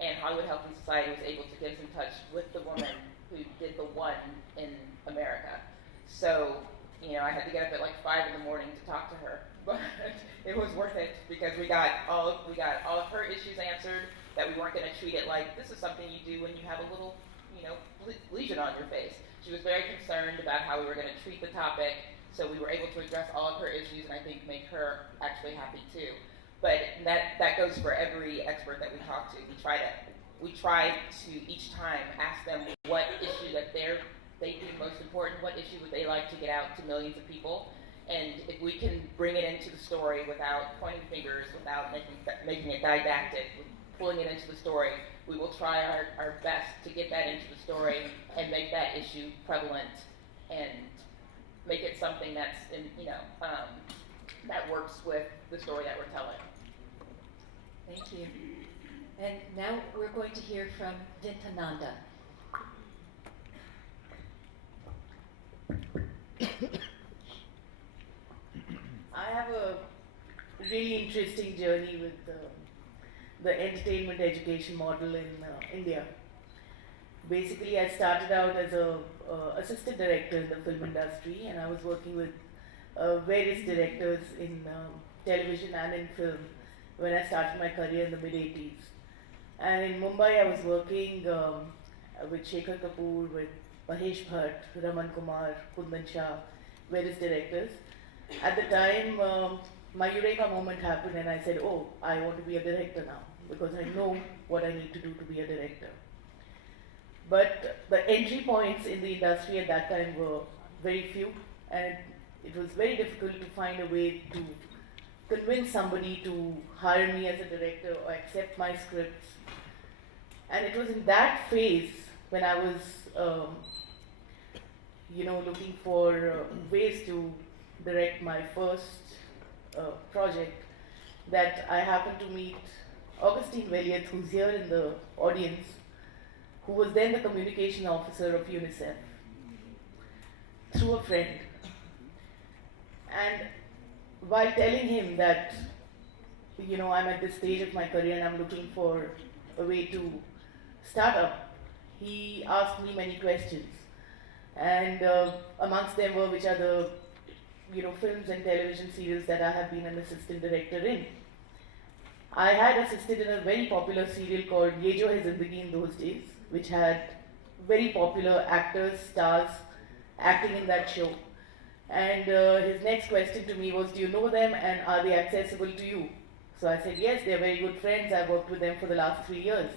and Hollywood Health and Society was able to get us in touch with the woman who did the 1 in America. So, you know, I had to get up at like 5 in the morning to talk to her, but it was worth it, because we got all of her issues answered, that we weren't going to treat it like this is something you do when you have a little, you know, lesion on your face. She was very concerned about how we were going to treat the topic, so we were able to address all of her issues and I think make her actually happy too. But that goes for every expert that we talk to. We try to each time ask them what issue that they think most important, what issue would they like to get out to millions of people, and if we can bring it into the story without pointing fingers, without making it didactic, pulling it into the story, we will try our best to get that into the story and make that issue prevalent and make it something that's, that works with the story that we're telling. Thank you. And now we're going to hear from Vintananda. I have a really interesting journey with the entertainment education model in India. Basically, I started out as a assistant director in the film industry, and I was working with various directors in television and in film when I started my career in the mid-80s. And in Mumbai, I was working with Shekhar Kapoor, with Mahesh Bhatt, Raman Kumar, Kundan Shah, various directors. At the time, my eureka moment happened, and I said, oh, I want to be a director now, because I know what I need to do to be a director. But the entry points in the industry at that time were very few, and it was very difficult to find a way to convince somebody to hire me as a director or accept my scripts. And it was in that phase when I was, looking for ways to direct my first project that I happened to meet Augustine Velliet, who's here in the audience, who was then the communication officer of UNICEF, through a friend. And while telling him that, I'm at this stage of my career and I'm looking for a way to start up, he asked me many questions. And amongst them were which are the films and television serials that I have been an assistant director in. I had assisted in a very popular serial called Ye Jo Hai Zindagi in those days, which had very popular actors, stars acting in that show. And his next question to me was, do you know them and are they accessible to you? So I said, yes, they're very good friends. I've worked with them for the last 3 years.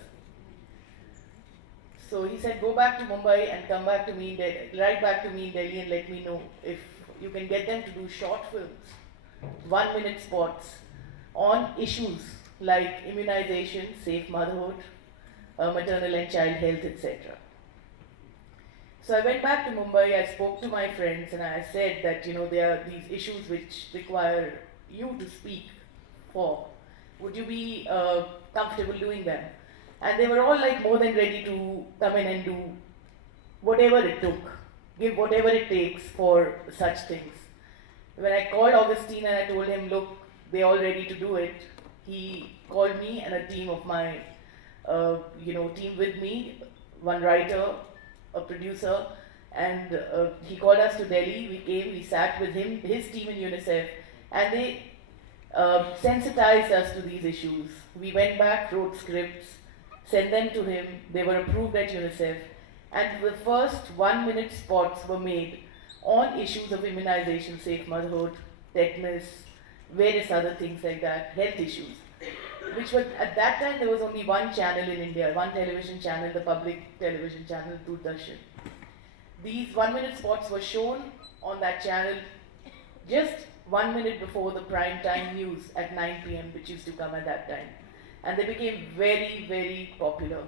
So he said, go back to Mumbai and come back to me, right back to me in Delhi and let me know if you can get them to do short films, 1-minute spots on issues like immunization, safe motherhood, maternal and child health, etc. So I went back to Mumbai, I spoke to my friends and I said that, there are these issues which require you to speak for. Would you be comfortable doing them? And they were all like more than ready to come in and do whatever it took, give whatever it takes for such things. When I called Augustine and I told him, look, they're all ready to do it, he called me and a team of my, team with me, one writer, a producer, and he called us to Delhi. We came, we sat with him, his team in UNICEF, and they sensitized us to these issues. We went back, wrote scripts, sent them to him, they were approved at UNICEF, and the first 1-minute spots were made on issues of immunization, safe motherhood, tetanus, various other things like that, health issues. Which was, at that time there was only one channel in India, one television channel, the public television channel, Doordarshan. These 1-minute spots were shown on that channel just 1 minute before the prime time news at 9 p.m. which used to come at that time. And they became very, very popular.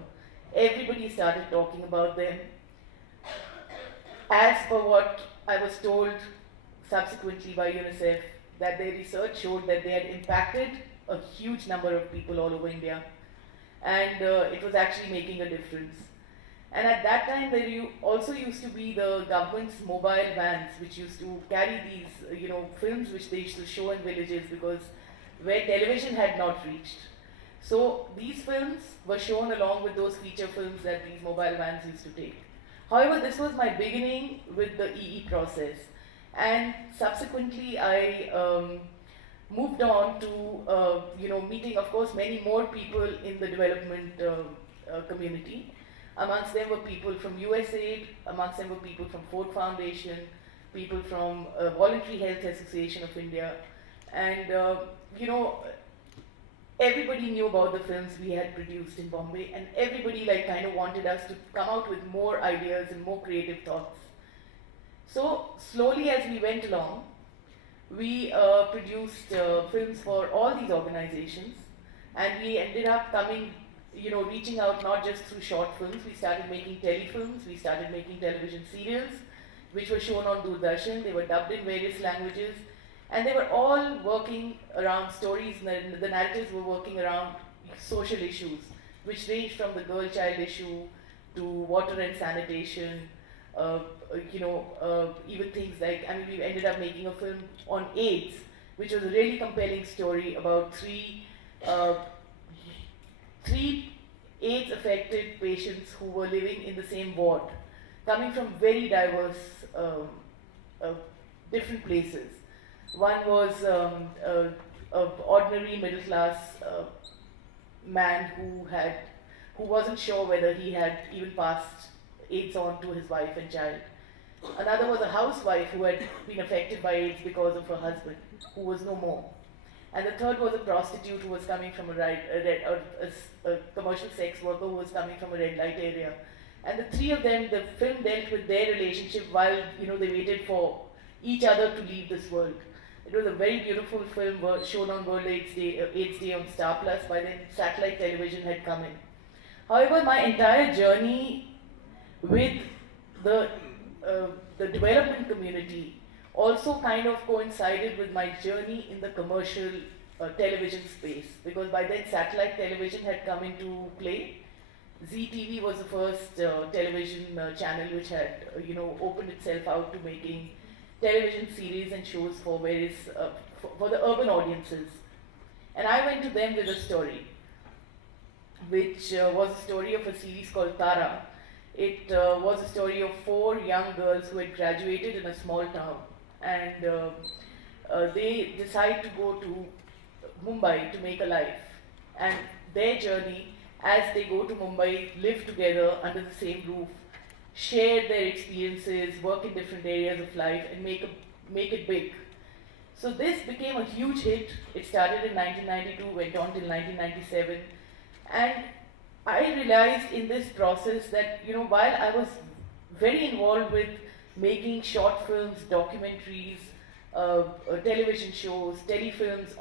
Everybody started talking about them. As per what I was told subsequently by UNICEF, that their research showed that they had impacted a huge number of people all over India. And it was actually making a difference. And at that time, there also used to be the government's mobile vans, which used to carry these, films which they used to show in villages because where television had not reached. So these films were shown along with those feature films that these mobile vans used to take. However, this was my beginning with the EE process. And subsequently, I moved on to, meeting, of course, many more people in the development community. Amongst them were people from USAID, amongst them were people from Ford Foundation, people from Voluntary Health Association of India. And, everybody knew about the films we had produced in Bombay, and everybody kind of wanted us to come out with more ideas and more creative thoughts. So slowly as we went along, we produced films for all these organizations, and we ended up coming, reaching out not just through short films. We started making telefilms, we started making television serials, which were shown on Doordarshan. They were dubbed in various languages, And they were all working around stories, the narratives were working around social issues, which ranged from the girl-child issue to water and sanitation, even things like, we ended up making a film on AIDS, which was a really compelling story about three AIDS-affected patients who were living in the same ward, coming from very diverse, different places. One was an ordinary middle-class man who wasn't sure whether he had even passed AIDS on to his wife and child. Another was a housewife who had been affected by AIDS because of her husband, who was no more. And the third was a prostitute who was coming from a commercial sex worker who was coming from a red light area. And the three of them, the film dealt with their relationship while they waited for each other to leave this world. It was a very beautiful film shown on World AIDS Day on Star Plus. By then, satellite television had come in. However, my entire journey with the development community also kind of coincided with my journey in the commercial television space, because by then satellite television had come into play. ZTV was the first television channel which had opened itself out to making television series and shows for various for the urban audiences. And I went to them with a story, which was a story of a series called Tara. It was a story of 4 young girls who had graduated in a small town, and they decide to go to Mumbai to make a life. And their journey, as they go to Mumbai, live together under the same roof, share their experiences, work in different areas of life, and make it big. So this became a huge hit. It started in 1992, went on till 1997, and I realized in this process that while I was very involved with making short films, documentaries, television shows, telefilms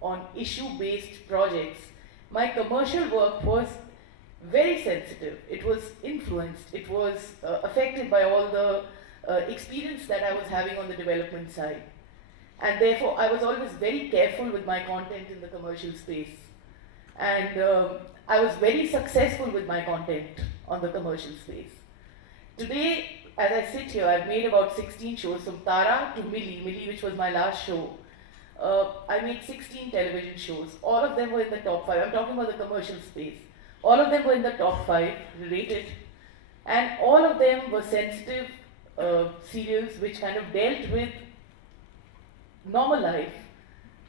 on issue-based projects, my commercial work was very sensitive. It was influenced. It was affected by all the experience that I was having on the development side. And therefore, I was always very careful with my content in the commercial space. And I was very successful with my content on the commercial space. Today, as I sit here, I've made about 16 shows, from Tara to Millie, which was my last show. I made 16 television shows. All of them were in the top 5. I'm talking about the commercial space. All of them were in the top 5, rated. And all of them were sensitive serials which kind of dealt with normal life,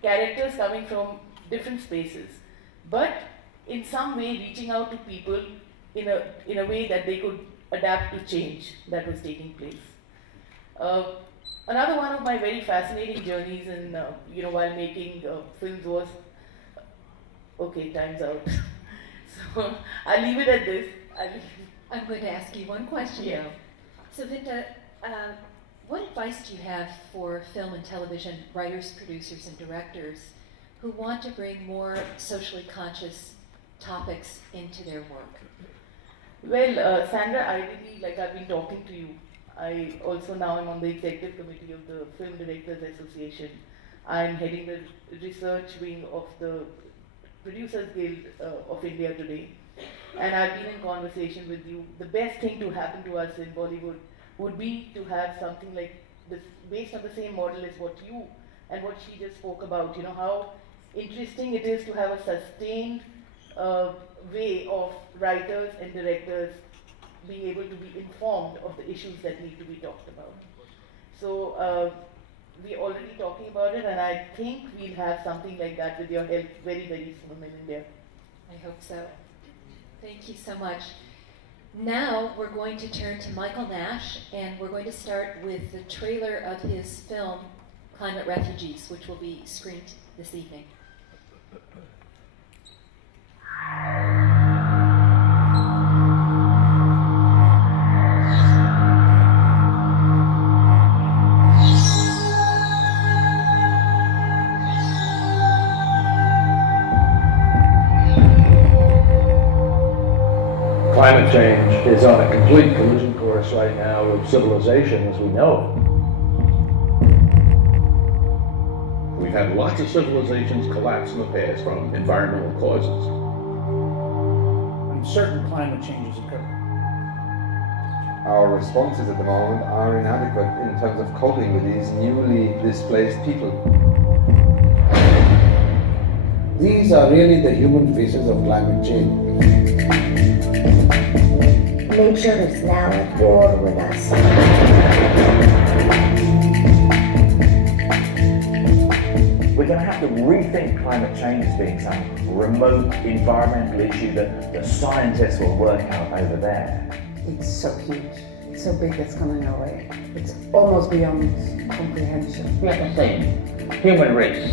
characters coming from different spaces, but in some way reaching out to people in a way that they could adapt to change that was taking place. Another one of my very fascinating journeys in while making films was, okay, time's out. So I'll leave it at this. I'm going to ask you one question now. So Vinta, what advice do you have for film and television writers, producers, and directors who want to bring more socially conscious topics into their work? Well, Sandra, ideally, like I've been talking to you, I also now am on the executive committee of the Film Directors Association. I'm heading the research wing of the Producers Guild of India today. And I've been in conversation with you. The best thing to happen to us in Bollywood would be to have something like this, based on the same model as what you and what she just spoke about. How interesting it is to have a sustained way of writers and directors being able to be informed of the issues that need to be talked about. So we're already talking about it, and I think we'll have something like that with your help very, very soon in India. I hope so. Thank you so much. Now we're going to turn to Michael Nash, and we're going to start with the trailer of his film, Climate Refugees, which will be screened this evening. Climate change is on a complete collision course right now with civilization as we know Lots of civilizations collapse in the past from environmental causes. And certain climate changes occur. Our responses at the moment are inadequate in terms of coping with these newly displaced people. These are really the human faces of climate change. Nature is now at war with us. We're going to have to rethink climate change as being some remote environmental issue that the scientists will work out over there. It's so huge. It's so big that's coming our way. It's almost beyond comprehension. We are the same human race,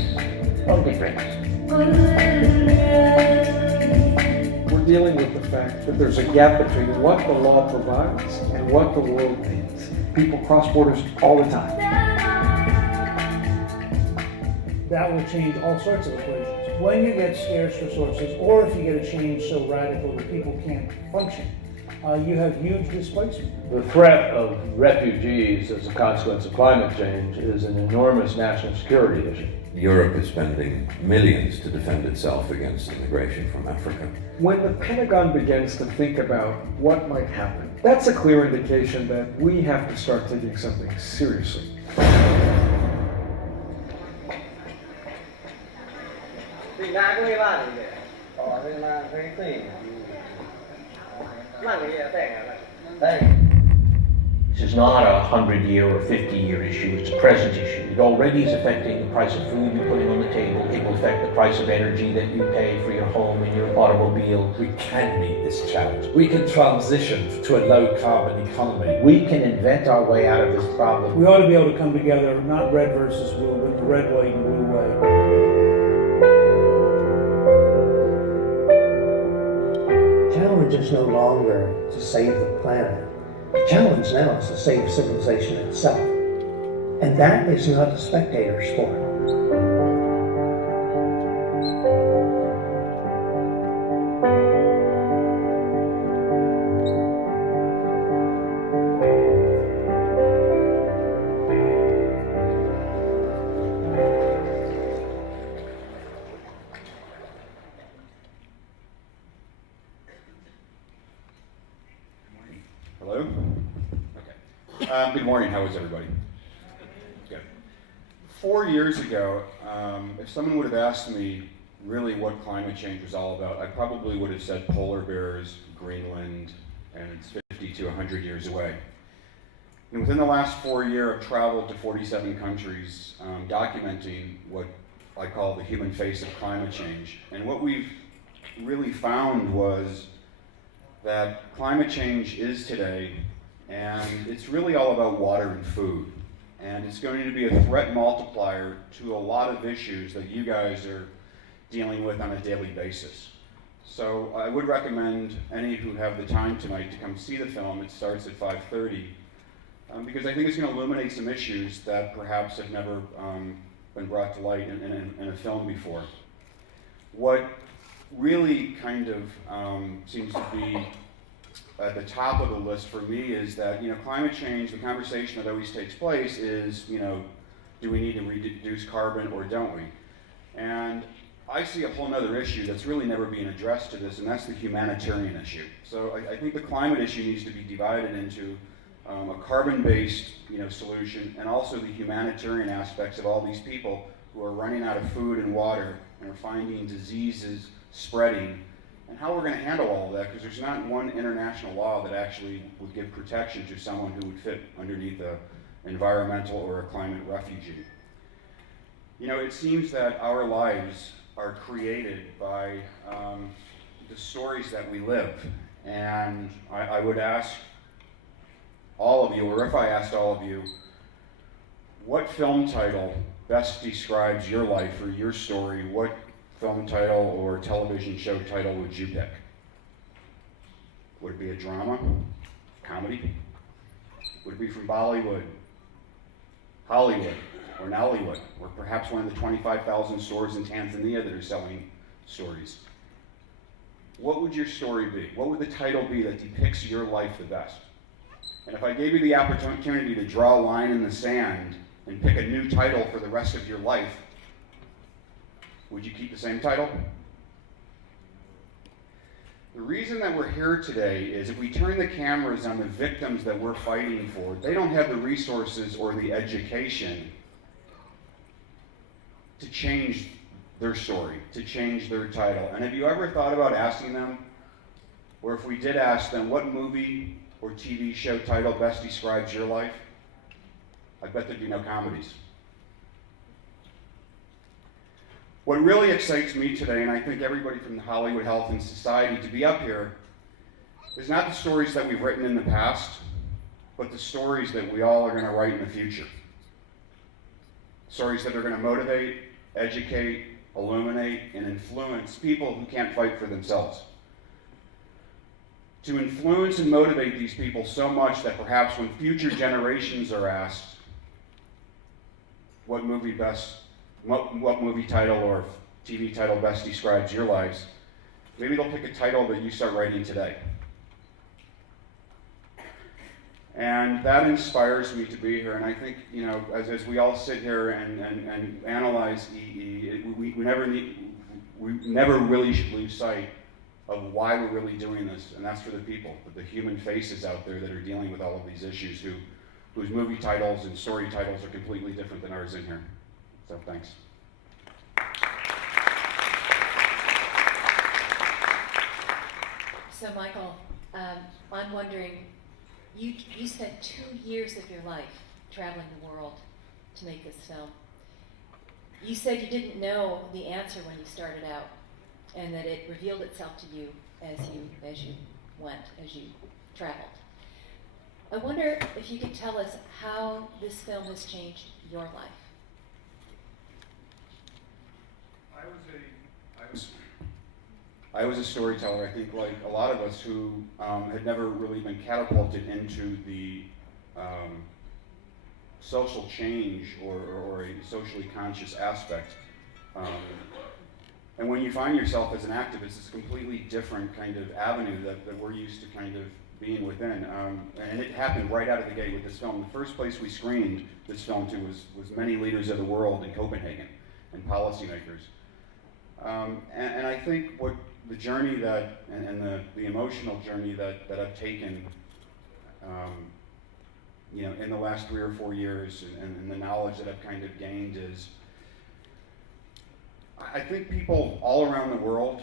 no difference. We're dealing with the fact that there's a gap between what the law provides and what the world needs. People cross borders all the time. That will change all sorts of equations. When you get scarce resources, or if you get a change so radical that people can't function, you have huge displacement. The threat of refugees as a consequence of climate change is an enormous national security issue. Europe is spending millions to defend itself against immigration from Africa. When the Pentagon begins to think about what might happen, that's a clear indication that we have to start taking something seriously. This is not a 100-year or 50-year issue, it's a present issue. It already is affecting the price of food you're putting on the table. It will affect the price of energy that you pay for your home and your automobile. We can meet this challenge. We can transition to a low-carbon economy. We can invent our way out of this problem. We ought to be able to come together, not red versus blue, but the red, white, and blue way. The challenge is no longer to save the planet. The challenge now is to save civilization itself. And that is not a spectator sport. Hello? Okay. Good morning. How is everybody? Good. 4 years ago, if someone would have asked me really what climate change was all about, I probably would have said polar bears, Greenland, and it's 50 to 100 years away. And within the last 4 years, I've traveled to 47 countries documenting what I call the human face of climate change. And what we've really found was that climate change is today, and it's really all about water and food. And it's going to be a threat multiplier to a lot of issues that you guys are dealing with on a daily basis. So I would recommend any who have the time tonight to come see the film. It starts at 5:30, because I think it's going to illuminate some issues that perhaps have never been brought to light in a film before. What really kind of seems to be at the top of the list for me is that, climate change, the conversation that always takes place is, do we need to reduce carbon or don't we? And I see a whole nother issue that's really never being addressed to this, and that's the humanitarian issue. So I think the climate issue needs to be divided into a carbon-based, solution, and also the humanitarian aspects of all these people who are running out of food and water and are finding diseases spreading, and how we're going to handle all of that, because there's not one international law that actually would give protection to someone who would fit underneath an environmental or a climate refugee. It seems that our lives are created by the stories that we live, and I would ask all of you, or if I asked all of you, what film title best describes your life or your story? What film title or television show title would you pick? Would it be a drama, comedy? Would it be from Bollywood, Hollywood, or Nollywood, or perhaps one of the 25,000 stores in Tanzania that are selling stories? What would your story be? What would the title be that depicts your life the best? And if I gave you the opportunity to draw a line in the sand and pick a new title for the rest of your life, Would you keep the same title? The reason that we're here today is if we turn the cameras on the victims that we're fighting for, they don't have the resources or the education to change their story, to change their title. And have you ever thought about asking them, or if we did ask them, what movie or TV show title best describes your life? I bet there'd be no comedies. What really excites me today, and I think everybody from the Hollywood Health and Society to be up here, is not the stories that we've written in the past, but the stories that we all are going to write in the future. Stories that are going to motivate, educate, illuminate, and influence people who can't fight for themselves. To influence and motivate these people so much that perhaps when future generations are asked what movie title or TV title best describes your lives, maybe they'll pick a title that you start writing today. And that inspires me to be here. And I think, you know, as we all sit here and analyze EE, we never really should lose sight of why we're really doing this. And that's for the people, the human faces out there that are dealing with all of these issues, whose movie titles and story titles are completely different than ours in here. So thanks. So Michael, I'm wondering, you spent 2 years of your life traveling the world to make this film. You said you didn't know the answer when you started out, and that it revealed itself to you as you went, as you traveled. I wonder if you could tell us how this film has changed your life. I was a storyteller, I think, like a lot of us who had never really been catapulted into the social change or a socially conscious aspect. And when you find yourself as an activist, it's a completely different kind of avenue that we're used to kind of being within. And it happened right out of the gate with this film. The first place we screened this film to was many leaders of the world in Copenhagen and policymakers. And I think what the journey that, and the emotional journey that I've taken, you know, in the last 3 or 4 years, and the knowledge that I've kind of gained is, I think people all around the world,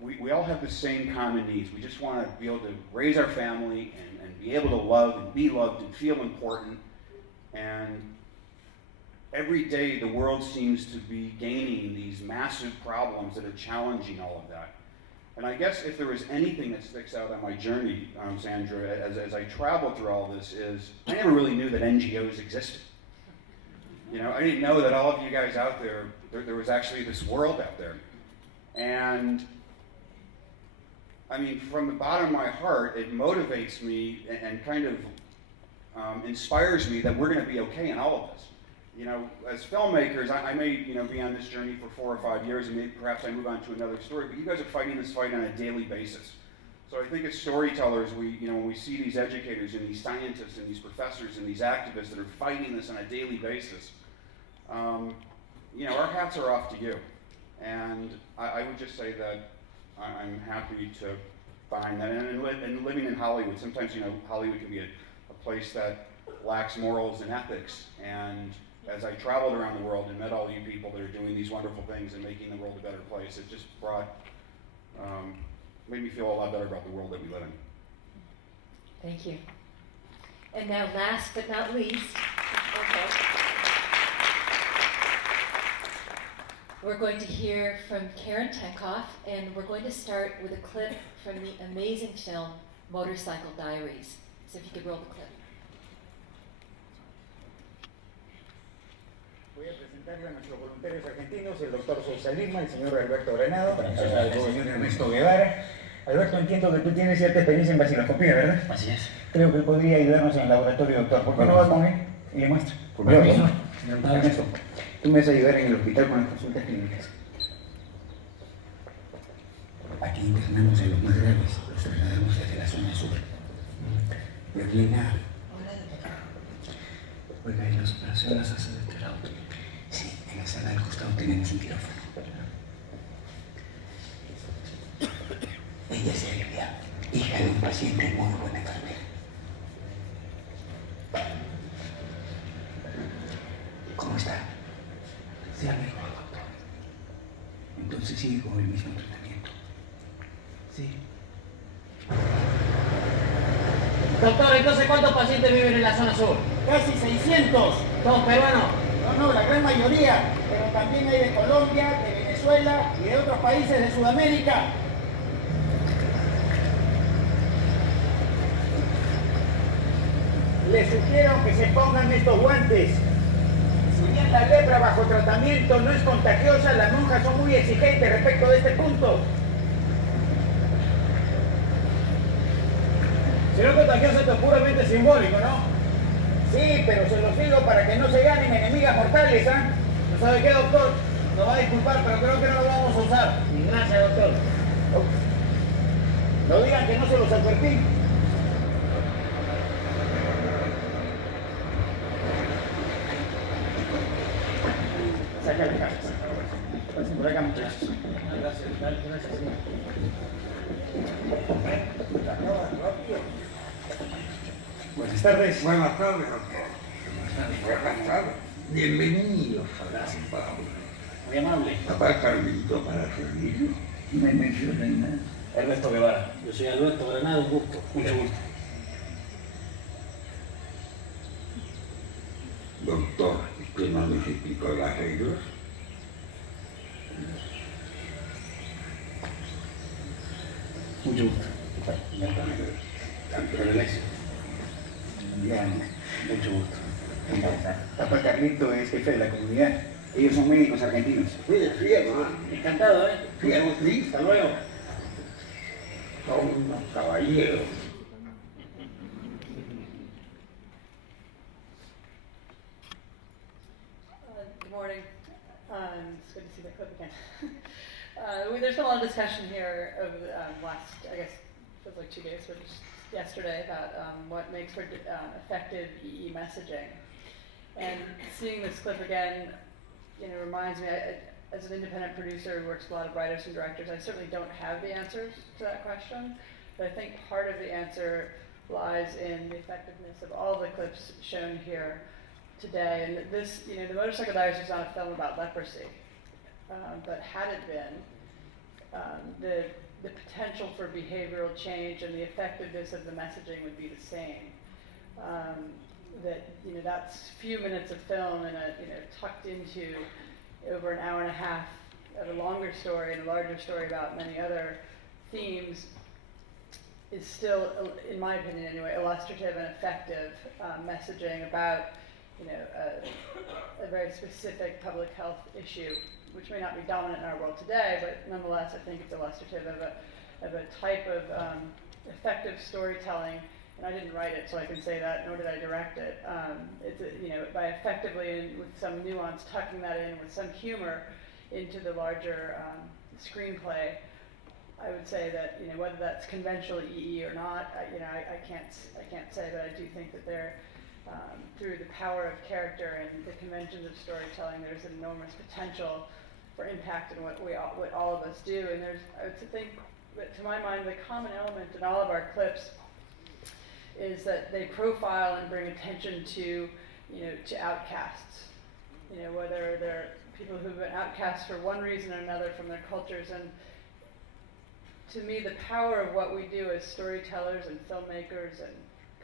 we all have the same common needs. We just want to be able to raise our family and be able to love and be loved and feel important. And every day the world seems to be gaining these massive problems that are challenging all of that. And I guess if there was anything that sticks out on my journey, Sandra, as I traveled through all this, is I never really knew that NGOs existed. You know, I didn't know that all of you guys out there was actually this world out there. And I mean, from the bottom of my heart, it motivates me and kind of inspires me that we're going to be okay in all of this. You know, as filmmakers, I may, you know, be on this journey for 4 or 5 years, and maybe perhaps I move on to another story, but you guys are fighting this fight on a daily basis. So I think as storytellers, when we see these educators and these scientists and these professors and these activists that are fighting this on a daily basis, you know, our hats are off to you. And I would just say that I'm happy to find that. And living in Hollywood, sometimes, you know, Hollywood can be a place that lacks morals and ethics. And as I traveled around the world and met all you people that are doing these wonderful things and making the world a better place, it just made me feel a lot better about the world that we live in. Thank you. And now, last but not least, we're going to hear from Karen Tenkoff, and we're going to start with a clip from the amazing film Motorcycle Diaries. So if you could roll the clip. Voy a presentarle a nuestros voluntarios argentinos, el doctor Sousa Lima, el señor Alberto Granado, el señor Ernesto Guevara. Alberto, entiendo que tú tienes cierta experiencia en vaciloscopía, ¿verdad? Así es. Creo que podría ayudarnos en el laboratorio, doctor. ¿Por qué no va con él y le muestra? Por permiso. Ernesto, tú me vas a ayudar en el hospital con las consultas clínicas. Aquí internamos a los más graves, los trasladamos desde la zona sur. Berlina. Oiga, ¿y las operaciones hacen de este lado? sala del costado tenemos un quirófano. Ella es Silvia, hija de un paciente muy buena enfermera. ¿Cómo está? Se ha mejorado, doctor. Entonces sigue con el mismo tratamiento. Sí. Doctor, entonces ¿cuántos pacientes viven en la zona sur? Casi 600. ¿Todos peruanos? No, la gran mayoría. Pero también hay de Colombia, de Venezuela y de otros países de Sudamérica. Les sugiero que se pongan estos guantes. Si bien la lepra bajo tratamiento no es contagiosa, las monjas son muy exigentes respecto de este punto. Si no es contagioso, esto es puramente simbólico, ¿no? Sí, pero se los digo para que no se ganen enemigas mortales, ¿ah? ¿No sabe qué, doctor? Nos va a disculpar, pero creo que no lo vamos a usar. Gracias, doctor. No digan que no se los advertí. Saca la cara. Pasen por acá, muchachos. Gracias, gracias. Buenas tardes. Buenas tardes, doctor. Buenas tardes. Bienvenidos a la San Pablo. Muy amable. Papá Carlito para servirlo. Me mencionen nada. Ernesto Guevara. Yo soy Alberto Granado, un gusto. Mucho gusto. Doctor, ¿usted no les explicó las reglas? Mucho gusto. Bien, mucho gusto. Papá Carlito es jefe de la comunidad. Ellos son médicos argentinos. Encantado, ¿eh? Sí. Hasta luego. Son unos caballeros. Good morning. It's good to see the clip again. There's been a lot of discussion here over the last, I guess, feels like 2 days, but just yesterday about what makes for effective EE messaging. And seeing this clip again, reminds me, as an independent producer who works with a lot of writers and directors, I certainly don't have the answers to that question, but I think part of the answer lies in the effectiveness of all the clips shown here today. And this, The Motorcycle Diaries was not a film about leprosy, but had it been, the potential for behavioral change and the effectiveness of the messaging would be the same. That's few minutes of film and tucked into over an hour and a half of a longer story and a larger story about many other themes is still, in my opinion anyway, illustrative and effective messaging about a very specific public health issue, which may not be dominant in our world today, but nonetheless I think it's illustrative of a type of effective storytelling. And I didn't write it, so I can say that, nor did I direct it. By effectively and with some nuance tucking that in with some humor into the larger screenplay, I would say that whether that's conventional EE or not, I can't say, but I do think that there, through the power of character and the conventions of storytelling, there's an enormous potential for impact in what all of us do. And I would think that, to my mind, the common element in all of our clips is that they profile and bring attention to outcasts, whether they're people who've been outcasts for one reason or another from their cultures. And to me, the power of what we do as storytellers and filmmakers and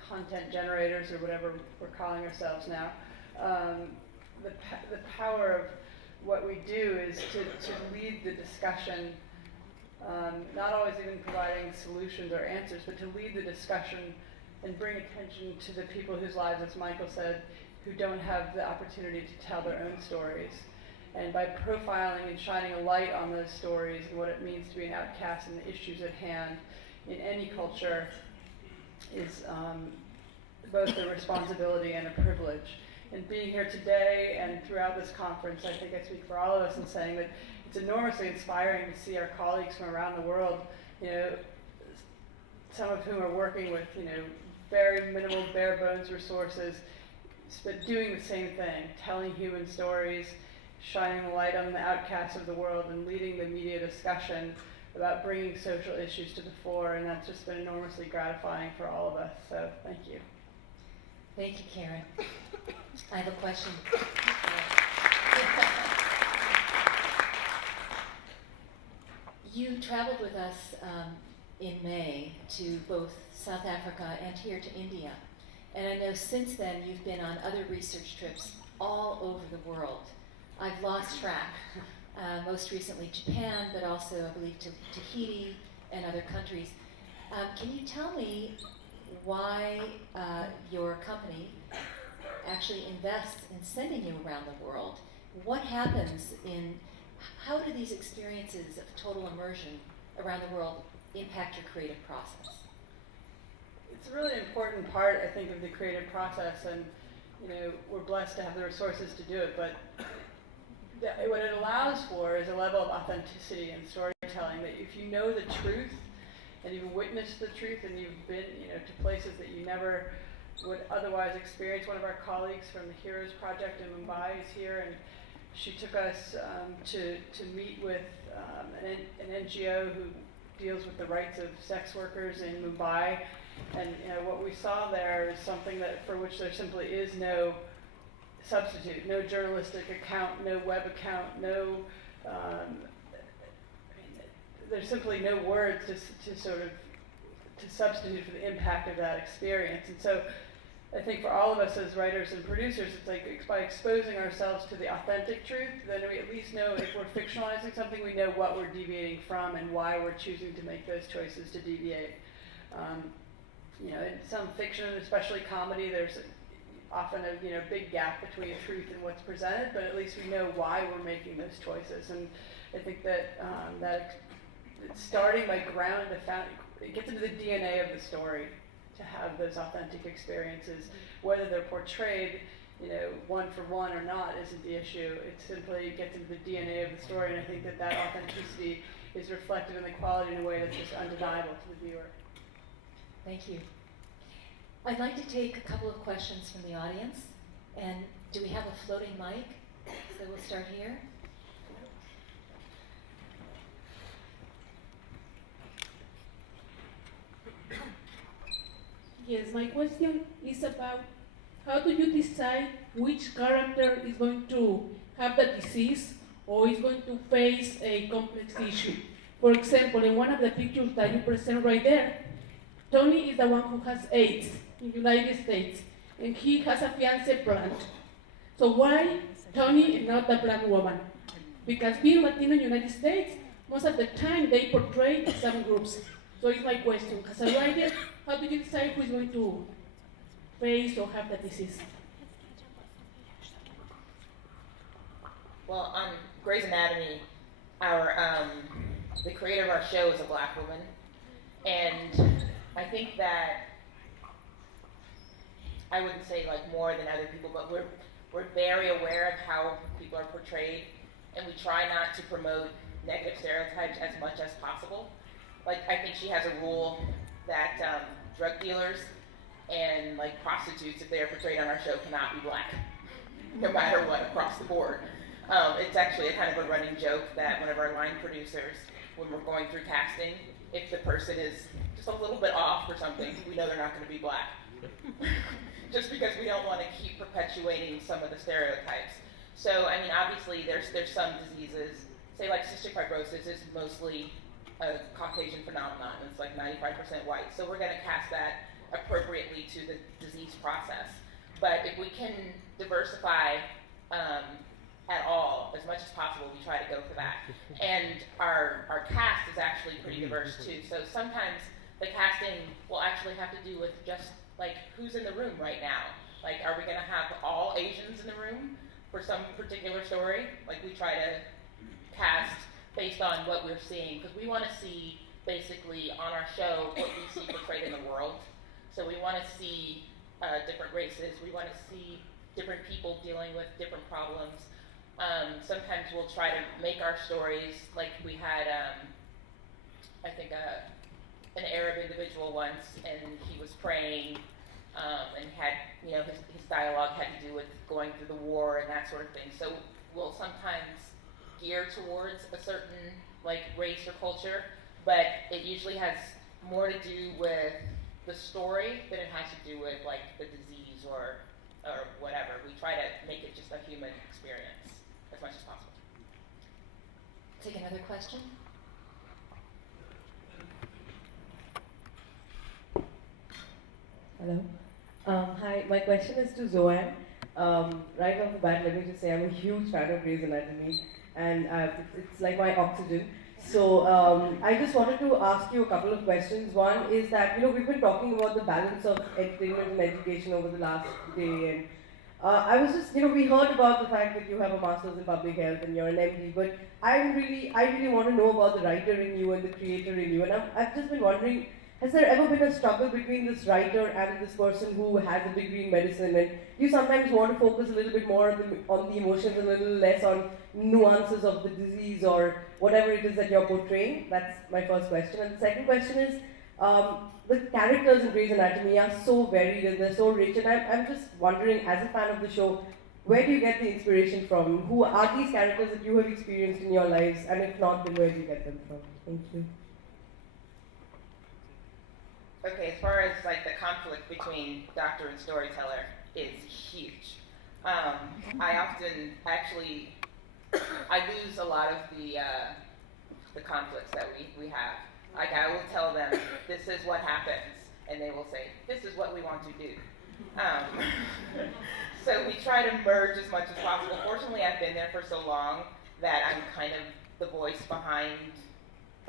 content generators, or whatever we're calling ourselves now, the power of what we do is to lead the discussion, not always even providing solutions or answers, but to lead the discussion and bring attention to the people whose lives, as Michael said, who don't have the opportunity to tell their own stories. And by profiling and shining a light on those stories and what it means to be an outcast and the issues at hand in any culture is both a responsibility and a privilege. And being here today and throughout this conference, I think I speak for all of us in saying that it's enormously inspiring to see our colleagues from around the world, some of whom are working with, very minimal, bare bones resources, but doing the same thing, telling human stories, shining a light on the outcasts of the world and leading the media discussion about bringing social issues to the fore, and that's just been enormously gratifying for all of us, so thank you. Thank you, Karen. I have a question. You traveled with us in May to both South Africa and here to India. And I know since then you've been on other research trips all over the world. I've lost track. Most recently Japan, but also I believe to Tahiti and other countries. Can you tell me why your company actually invests in sending you around the world? What happens how do these experiences of total immersion around the world impact your creative process? It's a really important part, I think, of the creative process, and we're blessed to have the resources to do it, but what it allows for is a level of authenticity and storytelling that if you know the truth and you've witnessed the truth and you've been to places that you never would otherwise experience. One of our colleagues from the Heroes Project in Mumbai is here, and she took us to meet with an NGO who deals with the rights of sex workers in Mumbai. And what we saw there is something for which there simply is no substitute, no journalistic account, no web account, there's simply no words to substitute for the impact of that experience. And so I think for all of us as writers and producers, it's like by exposing ourselves to the authentic truth, then we at least know if we're fictionalizing something, we know what we're deviating from and why we're choosing to make those choices to deviate. In some fiction, especially comedy, there's often a big gap between truth and what's presented, but at least we know why we're making those choices. And I think that starting by ground it gets into the DNA of the story to have those authentic experiences. Whether they're portrayed, one for one or not isn't the issue. It simply gets into the DNA of the story, and I think that authenticity is reflected in the quality in a way that's just undeniable to the viewer. Thank you. I'd like to take a couple of questions from the audience. And do we have a floating mic? So we'll start here. Yes, my question is about how do you decide which character is going to have the disease or is going to face a complex issue. For example, in one of the pictures that you present right there, Tony is the one who has AIDS in the United States, and he has a fiancée blonde. So why Tony and not the black woman? Because being Latino in the United States, most of the time they portray some groups. So it's my question, as a writer, how do you decide who is going to face or have the disease? Well, on Grey's Anatomy, the creator of our show is a black woman, and I think that I wouldn't say more than other people, but we're very aware of how people are portrayed, and we try not to promote negative stereotypes as much as possible. I think she has a rule that drug dealers and prostitutes, if they are portrayed on our show, cannot be black, no matter what, across the board. It's actually a kind of a running joke that one of our line producers, when we're going through casting, if the person is just a little bit off or something, we know they're not going to be black. Just because we don't want to keep perpetuating some of the stereotypes. So, obviously there's some diseases, say cystic fibrosis is mostly a Caucasian phenomenon, and it's 95% white. So we're going to cast that appropriately to the disease process. But if we can diversify at all, as much as possible, we try to go for that. And our cast is actually pretty diverse too. So sometimes the casting will actually have to do with just who's in the room right now. Are we going to have all Asians in the room for some particular story? We try to cast based on what we're seeing, because we want to see basically on our show what we see portrayed in the world. So we want to see different races. We want to see different people dealing with different problems. Sometimes we'll try to make our stories we had, I think, an Arab individual once, and he was praying, and had, his dialogue had to do with going through the war and that sort of thing. So will sometimes gear towards a certain like race or culture, but it usually has more to do with the story than it has to do with like the disease or whatever. We try to make it just a human experience as much as possible. Take another question. Hello. Hi, my question is to Zoanne. Right off the bat, let me just say I'm a huge fan of Grey's Anatomy, and it's like my oxygen. So I just wanted to ask you a couple of questions. One is that, we've been talking about the balance of entertainment and education over the last day, and I was just, we heard about the fact that you have a master's in public health and you're an MD, but I really want to know about the writer in you and the creator in you, and I've just been wondering, has there ever been a struggle between this writer and this person who has a degree in medicine, and you sometimes want to focus a little bit more on the emotions and a little less on nuances of the disease or whatever it is that you're portraying? That's my first question. And the second question is, the characters in Grey's Anatomy are so varied and they're so rich, and I'm just wondering, as a fan of the show, where do you get the inspiration from? Who are these characters that you have experienced in your lives, and if not, then where do you get them from? Thank you. Okay, as far as like the conflict between doctor and storyteller is huge. I often actually, I lose a lot of the conflicts that we have. Like I will tell them, this is what happens, and they will say, this is what we want to do. So we try to merge as much as possible. Fortunately, I've been there for so long that I'm kind of the voice behind,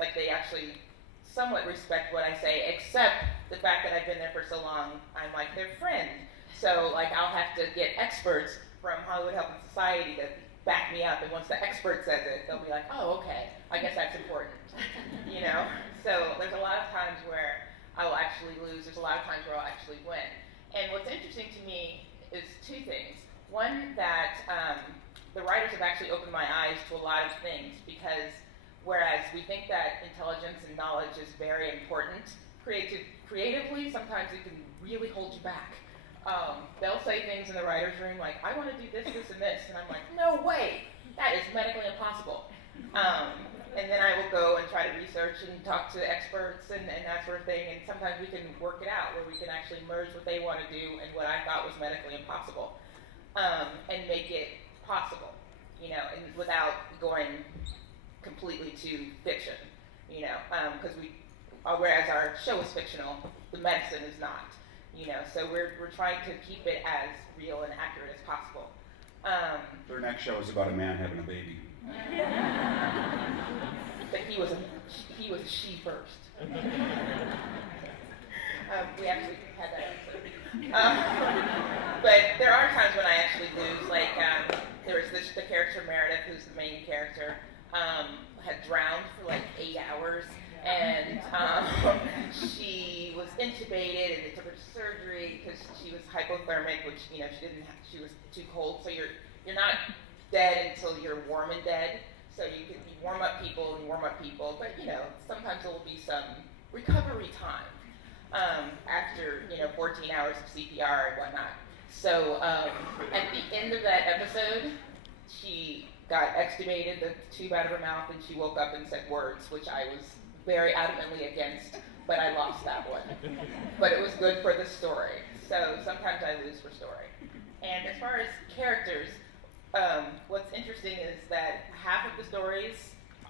like they actually somewhat respect what I say, except the fact that I've been there for so long, I'm like their friend. So like I'll have to get experts from Hollywood Health and Society to back me up, and once the expert says it, they'll be like, oh, okay, I guess that's important, So there's a lot of times where I will actually lose, there's a lot of times where I'll actually win. And what's interesting to me is two things. One, that the writers have actually opened my eyes to a lot of things, because whereas we think that intelligence and knowledge is very important, creatively, sometimes it can really hold you back. They'll say things in the writer's room like, I want to do this, this, and this, and I'm like, no way, that is medically impossible. And then I will go and try to research and talk to experts and that sort of thing, and sometimes we can work it out where we can actually merge what they want to do and what I thought was medically impossible, and make it possible, and without going completely to fiction, because whereas our show is fictional, the medicine is not, so we're trying to keep it as real and accurate as possible. Their next show is about a man having a baby. But he was a she first. We actually had that episode. But there are times when I actually lose, like there was the character Meredith, who's the main character, had drowned for like 8 hours, and she was intubated, and they took her to surgery because she was hypothermic, which she was too cold. So you're not dead until you're warm and dead. So you warm up people, but sometimes there will be some recovery time after 14 hours of CPR and whatnot. So at the end of that episode, she got extubated, the tube out of her mouth, and she woke up and said words, which I was very adamantly against, but I lost that one. But it was good for the story. So sometimes I lose for story. And as far as characters, what's interesting is that half of the stories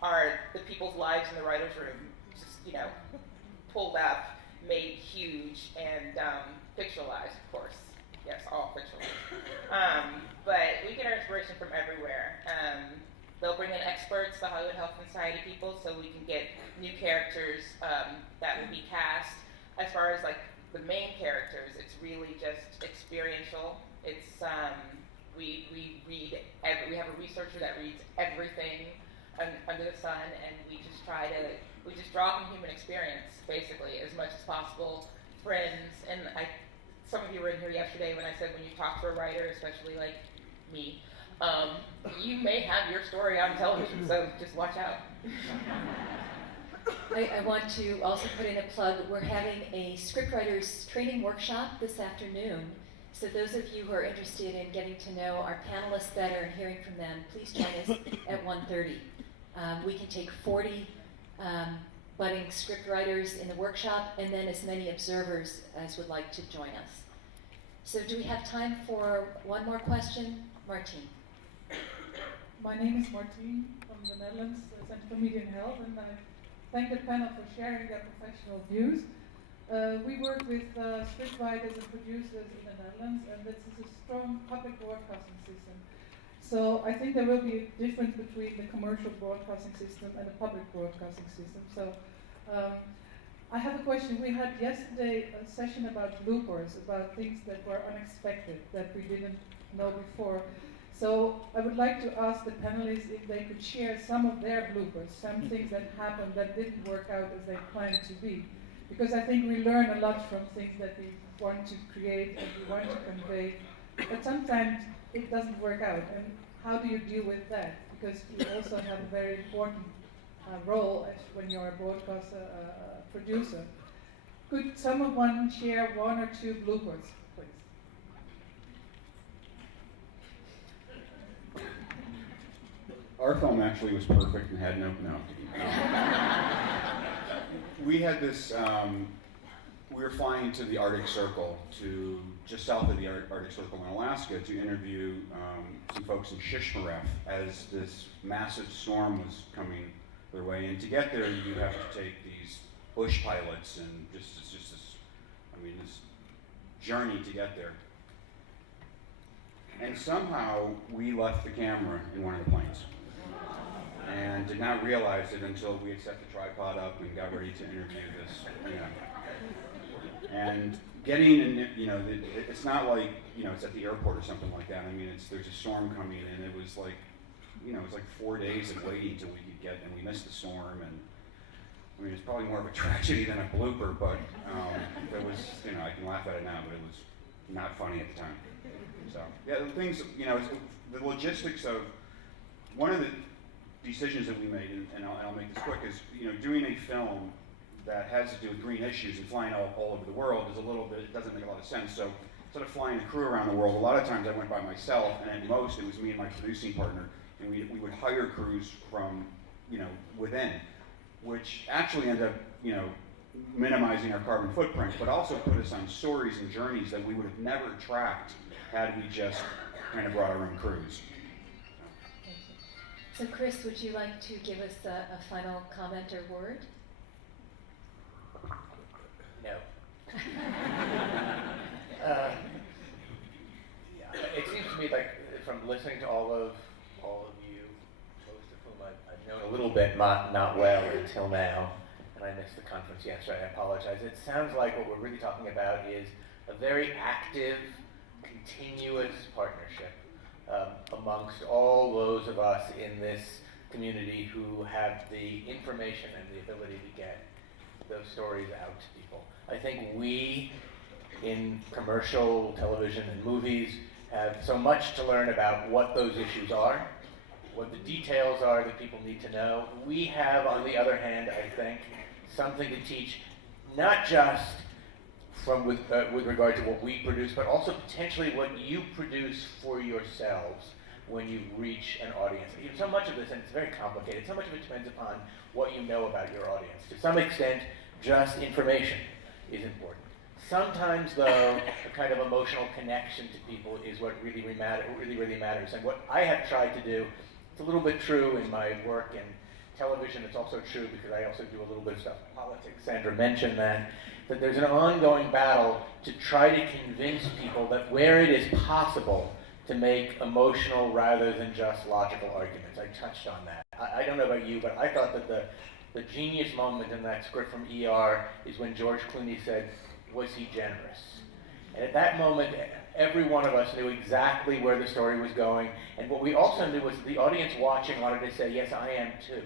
are the people's lives in the writer's room, just, pulled up, made huge, and fictionalized, of course. Yes, all fictionalized. But we get our inspiration from everywhere. They'll bring in experts, the Hollywood Health and Society people, so we can get new characters that will be cast. As far as like the main characters, it's really just experiential. It's we read we have a researcher that reads everything under the sun, and we just draw from human experience basically as much as possible. Friends, and some of you were in here yesterday when I said when you talk to a writer, especially like me, you may have your story on television, so just watch out. I want to also put in a plug. We're having a scriptwriters training workshop this afternoon. So those of you who are interested in getting to know our panelists better and hearing from them, please join us at 1:30. We can take 40 budding script writers in the workshop, and then as many observers as would like to join us. So do we have time for one more question? Martine. My name is Martine from the Netherlands, Center for Media and Health, and I thank the panel for sharing their professional views. We work with scriptwriters and producers in the Netherlands, and this is a strong public broadcasting system. So I think there will be a difference between the commercial broadcasting system and the public broadcasting system. So I have a question. We had yesterday a session about bloopers, about things that were unexpected, that we didn't know before. So I would like to ask the panelists if they could share some of their bloopers, some things that happened that didn't work out as they planned to be. Because I think we learn a lot from things that we want to create and we want to convey, but sometimes it doesn't work out. And how do you deal with that? Because you also have a very important role as when you're a broadcaster, producer. Could someone share one or two bloopers, please? Our film actually was perfect and had no. We had this, we were flying to the Arctic Circle, to just south of the Arctic Circle in Alaska, to interview some folks in Shishmaref as this massive storm was coming their way. And to get there, you have to take these bush pilots and it's just this, this journey to get there. And somehow we left the camera in one of the planes. And did not realize it until we had set the tripod up and got ready to interview this, And getting in, it's not like, it's at the airport or something like that. There's a storm coming and it was like, it was like 4 days of waiting till we could get, and we missed the storm. And it's probably more of a tragedy than a blooper, but it was, I can laugh at it now, but it was not funny at the time. So, yeah, the things, the logistics of, one of the decisions that we made, and I'll make this quick, is doing a film that has to do with green issues and flying all over the world is a little bit, it doesn't make a lot of sense. So instead of flying a crew around the world, a lot of times I went by myself, and at most it was me and my producing partner, and we would hire crews from within, which actually ended up minimizing our carbon footprint, but also put us on stories and journeys that we would have never tracked had we just kind of brought our own crews. So Chris, would you like to give us a final comment or word? No. It seems to me like, from listening to all of you, most of whom I've known a little bit, not well until now, and I missed the conference yesterday, I apologize. It sounds like what we're really talking about is a very active, continuous partnership amongst all those of us in this community who have the information and the ability to get those stories out to people. I think we, in commercial television and movies, have so much to learn about what those issues are, what the details are that people need to know. We have, on the other hand, I think, something to teach, not just with regard to what we produce, but also potentially what you produce for yourselves when you reach an audience. So much of this, and it's very complicated, so much of it depends upon what you know about your audience. To some extent, just information is important. Sometimes, though, a kind of emotional connection to people is what really matters. And what I have tried to do, it's a little bit true in my work in television, it's also true because I also do a little bit of stuff in politics. Sandra mentioned that there's an ongoing battle to try to convince people that where it is possible to make emotional rather than just logical arguments. I touched on that. I don't know about you, but I thought that the genius moment in that script from ER is when George Clooney said, "Was he generous?" And at that moment, every one of us knew exactly where the story was going. And what we also knew was the audience watching wanted to say, yes, I am too.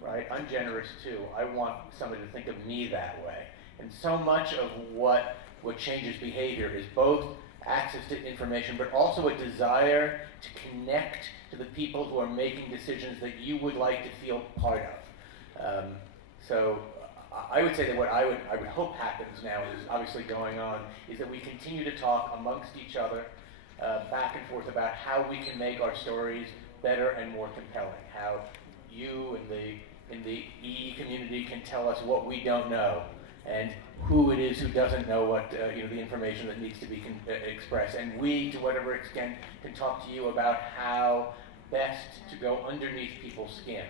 Right? I'm generous too. I want somebody to think of me that way. And so much of what changes behavior is both access to information, but also a desire to connect to the people who are making decisions that you would like to feel part of. So I would say that what I would hope happens now is obviously going on is that we continue to talk amongst each other, back and forth about how we can make our stories better and more compelling. How you in the EE community can tell us what we don't know, and who it is who doesn't know what the information that needs to be expressed, and we, to whatever extent, can talk to you about how best to go underneath people's skin,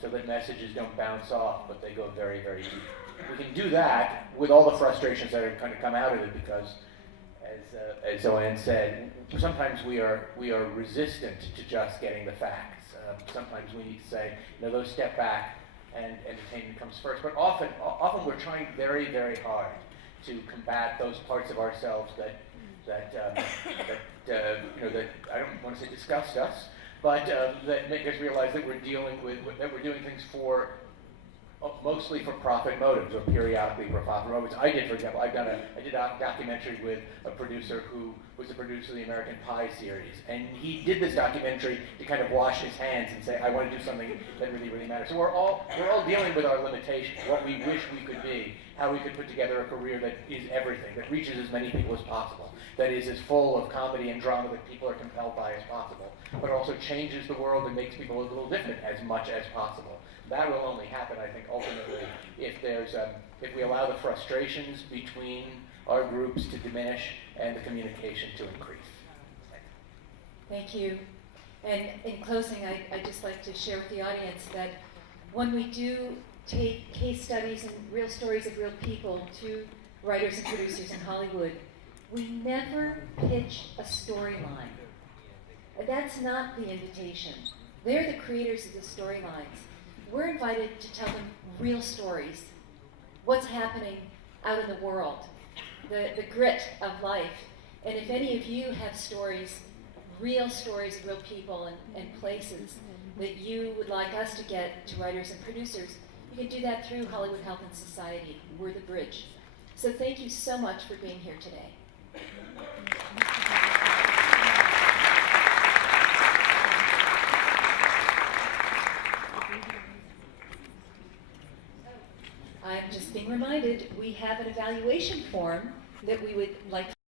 so that messages don't bounce off, but they go very, very deep. We can do that with all the frustrations that are kind of come out of it, because, as Zoanne said, sometimes we are resistant to just getting the facts. Sometimes we need to say, those step back, and entertainment comes first. But often we're trying very, very hard to combat those parts of ourselves that I don't want to say disgust us, but that make us realize that we're doing things for mostly for profit motives, or periodically for profit motives. I did, for example, I did a documentary with a producer who was the producer of the American Pie series, and he did this documentary to kind of wash his hands and say, I want to do something that really, really matters. So we're all dealing with our limitations, what we wish we could be, how we could put together a career that is everything, that reaches as many people as possible, that is as full of comedy and drama that people are compelled by as possible, but also changes the world and makes people a little different as much as possible. That will only happen, I think, ultimately, if we allow the frustrations between our groups to diminish and the communication to increase. Thank you. And in closing, I'd just like to share with the audience that when we do take case studies and real stories of real people to writers and producers in Hollywood, we never pitch a storyline. That's not the invitation. They're the creators of the storylines. We're invited to tell them real stories, what's happening out in the world, the grit of life. And if any of you have stories, real stories of real people and places that you would like us to get to writers and producers, you can do that through Hollywood Health and Society. We're the bridge. So thank you so much for being here today. I'm just being reminded we have an evaluation form that we would like